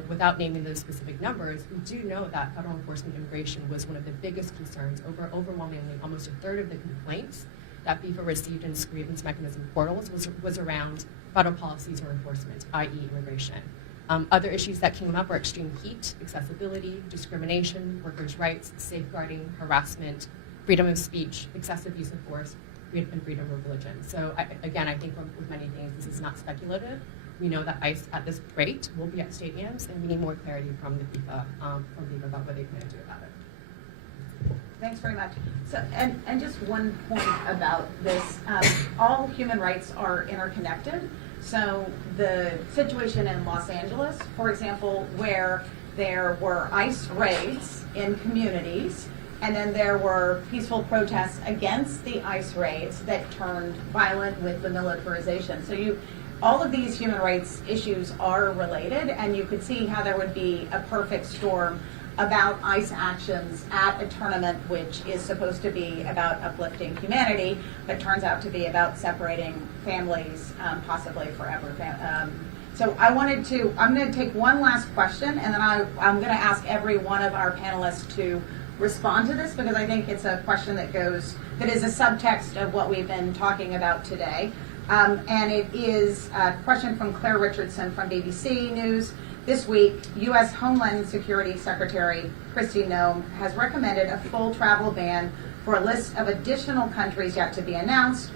without naming those specific numbers, we do know that federal enforcement immigration was one of the biggest concerns. Overwhelmingly, almost a third of the complaints that FIFA received in its grievance mechanism portals was around federal policies or enforcement, i.e. immigration. Other issues that came up were extreme heat, accessibility, discrimination, workers' rights, safeguarding, harassment, freedom of speech, excessive use of force, and freedom of religion. So again, I think with many things, this is not speculative. We know that ICE at this rate will be at stadiums, and we need more clarity from the FIFA, about what they plan to do about it. Thanks very much. So, and just one point about this, all human rights are interconnected. So the situation in Los Angeles, for example, where there were ICE raids in communities, and then there were peaceful protests against the ICE raids that turned violent with the militarization. So all of these human rights issues are related, and you could see how there would be a perfect storm about ICE actions at a tournament which is supposed to be about uplifting humanity, but turns out to be about separating families, possibly forever. So I'm going to take one last question, and then I'm going to ask every one of our panelists to respond to this, because I think it's a question that is a subtext of what we've been talking about today. And it is a question from Claire Richardson from BBC News. This week, U.S. Homeland Security Secretary Kristi Noem has recommended a full travel ban for a list of additional countries yet to be announced.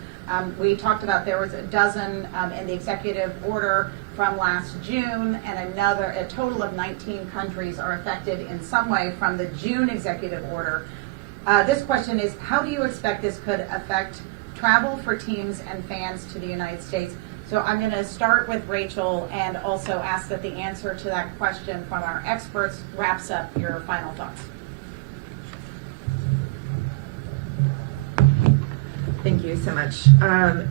We talked about there was a dozen in the executive order from last June, and a total of 19 countries are affected in some way from the June executive order. This question is, how do you expect this could affect travel for teams and fans to the United States? So I'm going to start with Rachel and also ask that the answer to that question from our experts wraps up your final thoughts. Thank you so much.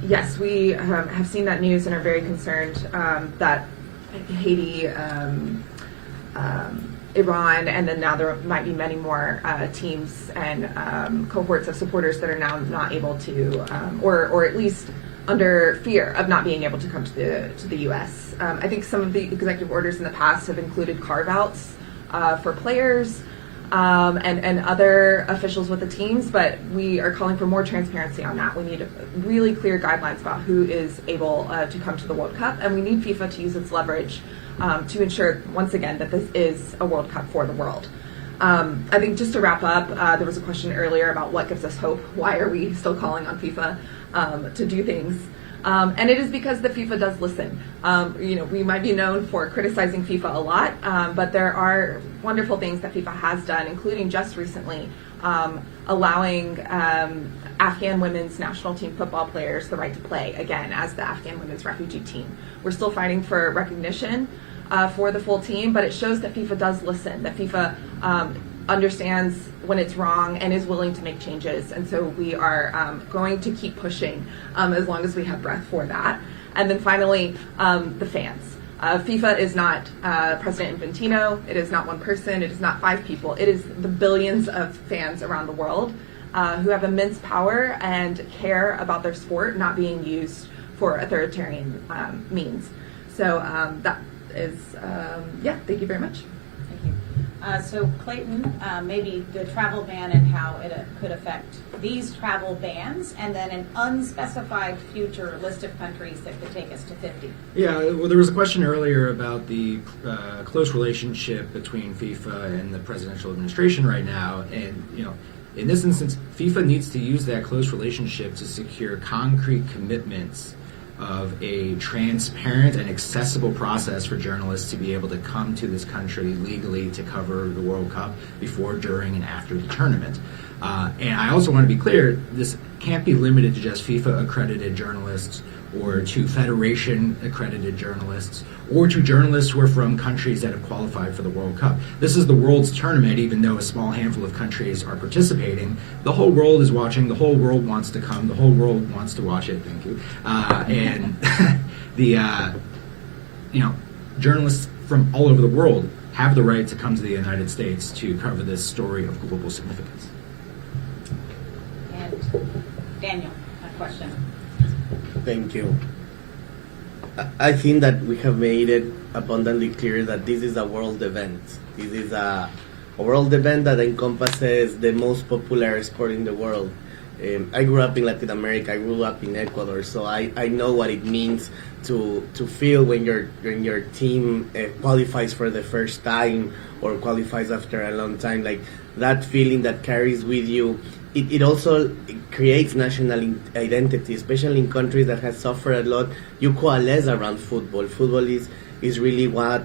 Yes, we have seen that news and are very concerned that Haiti, Iran, and then now there might be many more teams and cohorts of supporters that are now not able to, or at least under fear of not being able to come to the U.S. I think some of the executive orders in the past have included carve-outs for players and other officials with the teams, but we are calling for more transparency on that. We need really clear guidelines about who is able to come to the World Cup, and we need FIFA to use its leverage to ensure, once again, that this is a World Cup for the world. I think just to wrap up, there was a question earlier about what gives us hope. Why are we still calling on FIFA to do things? And it is because the FIFA does listen. We might be known for criticizing FIFA a lot, but there are wonderful things that FIFA has done, including just recently allowing Afghan women's national team football players the right to play again as the Afghan women's refugee team. We're still fighting for recognition for the full team, but it shows that FIFA does listen, that FIFA understands when it's wrong and is willing to make changes. And so we are going to keep pushing as long as we have breath for that. And then finally, the fans. FIFA is not President Infantino. It is not one person. It is not 5 people. It is the billions of fans around the world who have immense power and care about their sport not being used for authoritarian means. So that is, thank you very much. So Clayton, maybe the travel ban and how it could affect these travel bans, and then an unspecified future list of countries that could take us to 50. Yeah, well, there was a question earlier about the close relationship between FIFA and the presidential administration right now, and in this instance, FIFA needs to use that close relationship to secure concrete commitments of a transparent and accessible process for journalists to be able to come to this country legally to cover the World Cup before, during, and after the tournament. And I also want to be clear, this can't be limited to just FIFA-accredited journalists or to Federation-accredited journalists or to journalists who are from countries that have qualified for the World Cup. This is the world's tournament, even though a small handful of countries are participating. The whole world is watching. The whole world wants to come. The whole world wants to watch it. Thank you. And journalists from all over the world have the right to come to the United States to cover this story of global significance. And Daniel, a question. Thank you. I think that we have made it abundantly clear that this is a world event. This is a world event that encompasses the most popular sport in the world. I grew up in Latin America. I grew up in Ecuador, so I know what it means to feel when your team qualifies for the first time or qualifies after a long time. Like that feeling that carries with you. It also creates national identity, especially in countries that have suffered a lot. You coalesce around football. Football is really what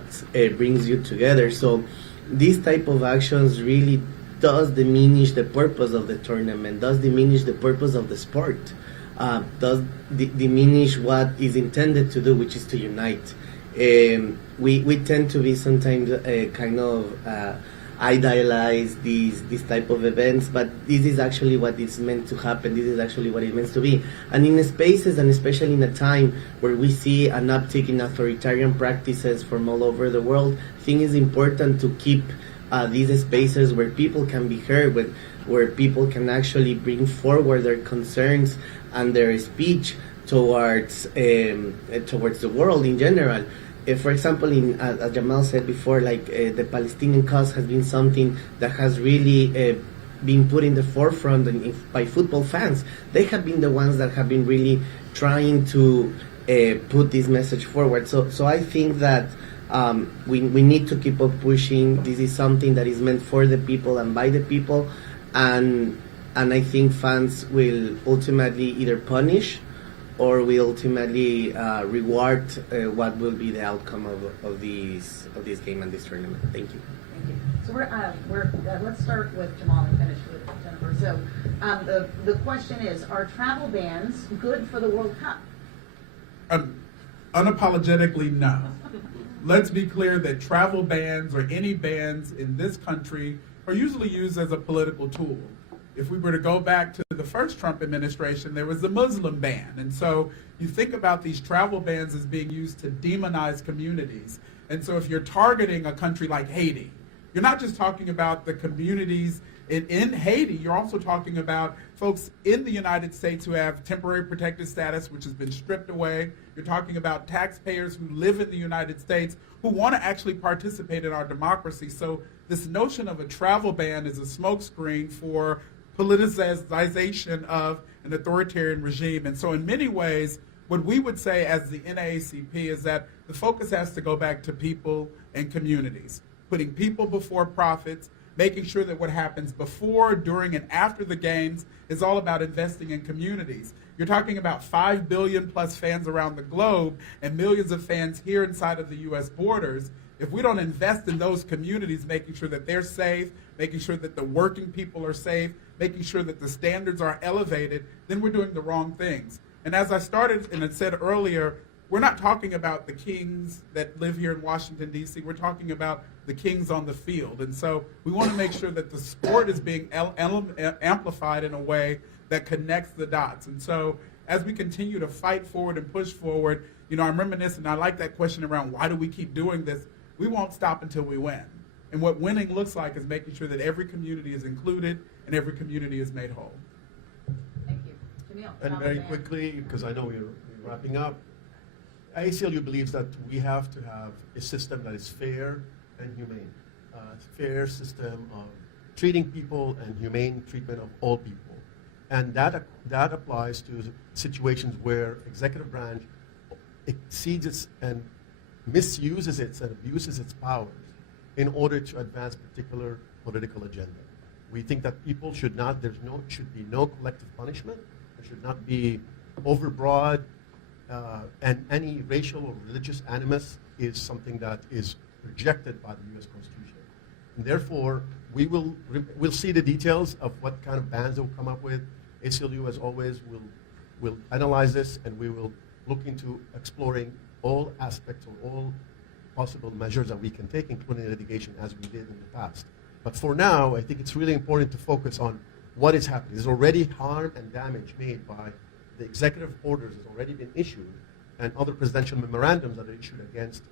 brings you together. So these type of actions really does diminish the purpose of the tournament, does diminish the purpose of the sport, does diminish what is intended to do, which is to unite. We tend to be sometimes kind of idealize these type of events, but this is actually what is meant to happen. This is actually what it meant to be. And in spaces, and especially in a time where we see an uptick in authoritarian practices from all over the world, I think it's important to keep these spaces where people can be heard, where people can actually bring forward their concerns and their speech towards the world in general. For example, as Jamal said before, the Palestinian cause has been something that has really been put in the forefront by football fans. They have been the ones that have been really trying to put this message forward. So I think that we need to keep on pushing. This is something that is meant for the people and by the people, and I think fans will ultimately either punish or we ultimately reward what will be the outcome of this game and this tournament. Thank you. Thank you. So we're let's start with Jamal and finish with Jennifer. So the question is: are travel bans good for the World Cup? Unapologetically, no. Let's be clear that travel bans or any bans in this country are usually used as a political tool. If we were to go back to the first Trump administration, there was the Muslim ban. And so you think about these travel bans as being used to demonize communities. And so if you're targeting a country like Haiti, you're not just talking about the communities in Haiti, you're also talking about folks in the United States who have temporary protected status, which has been stripped away. You're talking about taxpayers who live in the United States who want to actually participate in our democracy. So this notion of a travel ban is a smokescreen for politicization of an authoritarian regime. And so in many ways, what we would say as the NAACP is that the focus has to go back to people and communities, putting people before profits, making sure that what happens before, during, and after the games is all about investing in communities. You're talking about 5 billion plus fans around the globe and millions of fans here inside of the U.S. borders. If we don't invest in those communities, making sure that they're safe, making sure that the working people are safe, making sure that the standards are elevated, then we're doing the wrong things. And as I started and I said earlier, we're not talking about the kings that live here in Washington, D.C. We're talking about the kings on the field. And so we want to make sure that the sport is being amplified in a way that connects the dots. And so as we continue to fight forward and push forward, I'm reminiscent, I like that question around why do we keep doing this? We won't stop until we win. And what winning looks like is making sure that every community is included and every community is made whole. Thank you. Jamil. And very quickly, because I know we're wrapping up, ACLU believes that we have to have a system that is fair and humane. Fair system of treating people and humane treatment of all people. And that applies to situations where executive branch exceeds its and misuses its and abuses its powers in order to advance particular political agenda. We think that people should be no collective punishment. There should not be overbroad and any racial or religious animus is something that is rejected by the U.S. Constitution. And therefore, we'll see the details of what kind of bans they'll come up with. ACLU, as always, will analyze this, and we will look into exploring all aspects or all possible measures that we can take, including litigation, as we did in the past. But for now, I think it's really important to focus on what is happening. There's already harm and damage made by the executive orders that's already been issued and other presidential memorandums that are issued against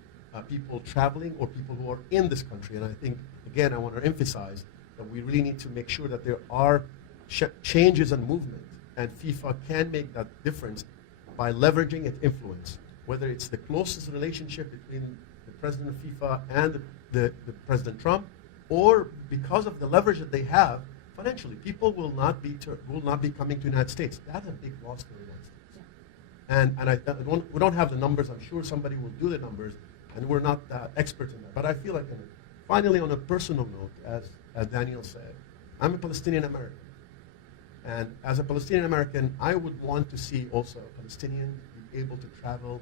people traveling or people who are in this country. And I think, again, I want to emphasize that we really need to make sure that there are changes and movement, and FIFA can make that difference by leveraging its influence, whether it's the closest relationship between the president of FIFA and the President Trump, or because of the leverage that they have financially. People will not be coming to the United States. That's a big loss for the United States. And we don't have the numbers. I'm sure somebody will do the numbers, and we're not experts in that. But I feel like, finally, on a personal note, as Daniel said, I'm a Palestinian American. And as a Palestinian American, I would want to see also Palestinians be able to travel,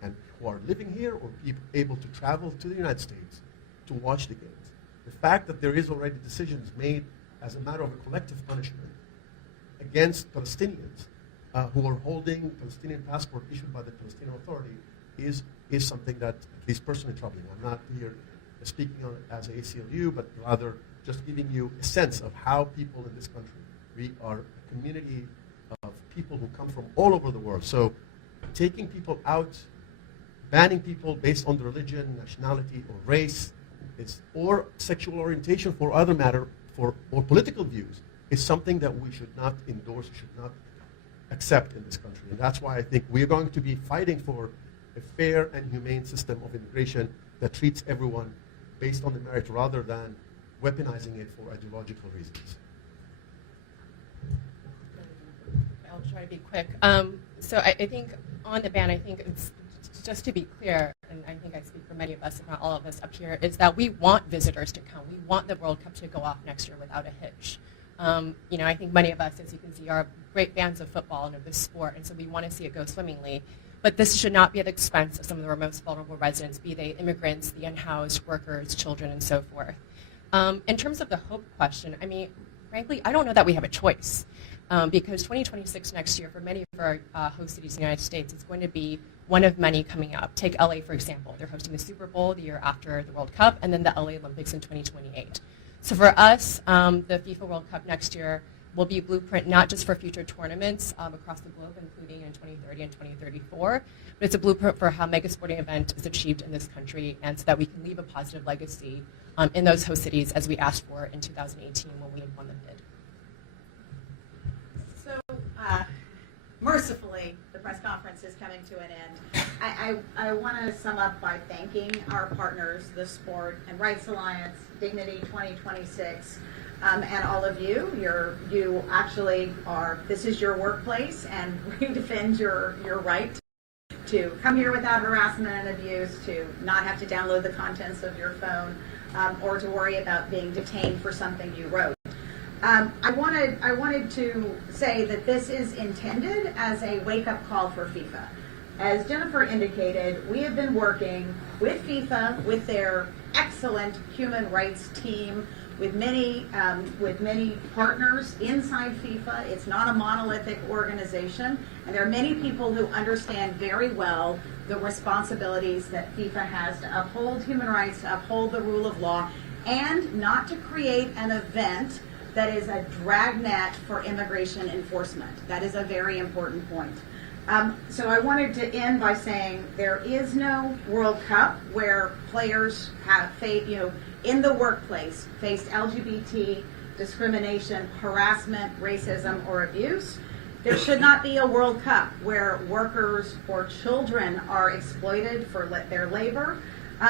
and who are living here, or be able to travel to the United States to watch the games. The fact that there is already decisions made as a matter of a collective punishment against Palestinians who are holding Palestinian passport issued by the Palestinian Authority is something that is personally troubling. I'm not here speaking on it as ACLU, but rather just giving you a sense of how people in this country, we are a community of people who come from all over the world. So taking people out, banning people based on their religion, nationality, or race, or sexual orientation for other matter, or political views, is something that we should not endorse, should not accept in this country. And that's why I think we're going to be fighting for a fair and humane system of immigration that treats everyone based on the merit rather than weaponizing it for ideological reasons. I'll try to be quick. So I think on the ban, I think it's just to be clear, and I think I speak for many of us, if not all of us up here, is that we want visitors to come. We want the World Cup to go off next year without a hitch. I think many of us, as you can see, are great fans of football and of this sport, and so we want to see it go swimmingly. But this should not be at the expense of some of our most vulnerable residents, be they immigrants, the unhoused, workers, children, and so forth. In terms of the hope question, frankly, I don't know that we have a choice. Because 2026 next year, for many of our host cities in the United States, it's going to be one of many coming up. Take LA, for example. They're hosting the Super Bowl the year after the World Cup, and then the LA Olympics in 2028. So for us, the FIFA World Cup next year will be a blueprint not just for future tournaments across the globe, including in 2030 and 2034, but it's a blueprint for how mega sporting event is achieved in this country, and so that we can leave a positive legacy in those host cities as we asked for in 2018 when we won the bid. Mercifully, the press conference is coming to an end. I want to sum up by thanking our partners, the Sport and Rights Alliance, Dignity 2026, and all of you. You actually are, this is your workplace, and we defend your right to come here without harassment and abuse, to not have to download the contents of your phone, or to worry about being detained for something you wrote. I wanted to say that this is intended as a wake-up call for FIFA. As Jennifer indicated, we have been working with FIFA, with their excellent human rights team, with many partners inside FIFA. It's not a monolithic organization, and there are many people who understand very well the responsibilities that FIFA has to uphold human rights, to uphold the rule of law, and not to create an event that is a dragnet for immigration enforcement. That is a very important point. So I wanted to end by saying there is no World Cup where players have in the workplace faced LGBT discrimination, harassment, racism, or abuse. There should not be a World Cup where workers or children are exploited for their labor.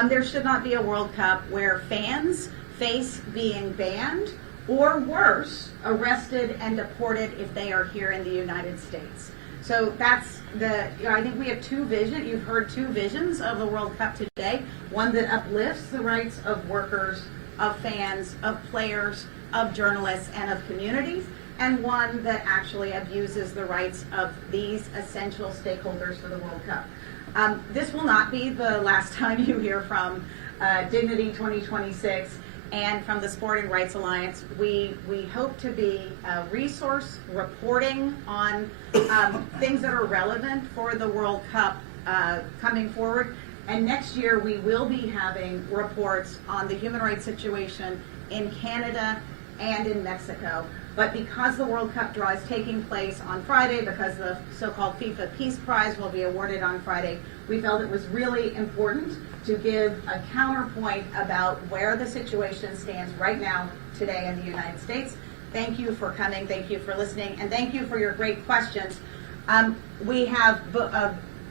There should not be a World Cup where fans face being banned, or worse, arrested and deported if they are here in the United States. So that's I think we have two visions. You've heard two visions of the World Cup today. One that uplifts the rights of workers, of fans, of players, of journalists, and of communities. and one that actually abuses the rights of these essential stakeholders for the World Cup. This will not be the last time you hear from Dignity 2026 and from the Sporting Rights Alliance. We hope to be a resource reporting on things that are relevant for the World Cup coming forward. And next year we will be having reports on the human rights situation in Canada and in Mexico. But because the World Cup draw is taking place on Friday, because the so-called FIFA Peace Prize will be awarded on Friday, we felt it was really important to give a counterpoint about where the situation stands right now, today in the United States. Thank you for coming, thank you for listening, and thank you for your great questions. We have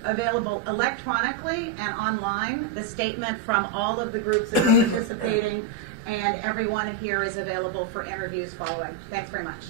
available electronically and online the statement from all of the groups that are participating, and everyone here is available for interviews following. Thanks very much.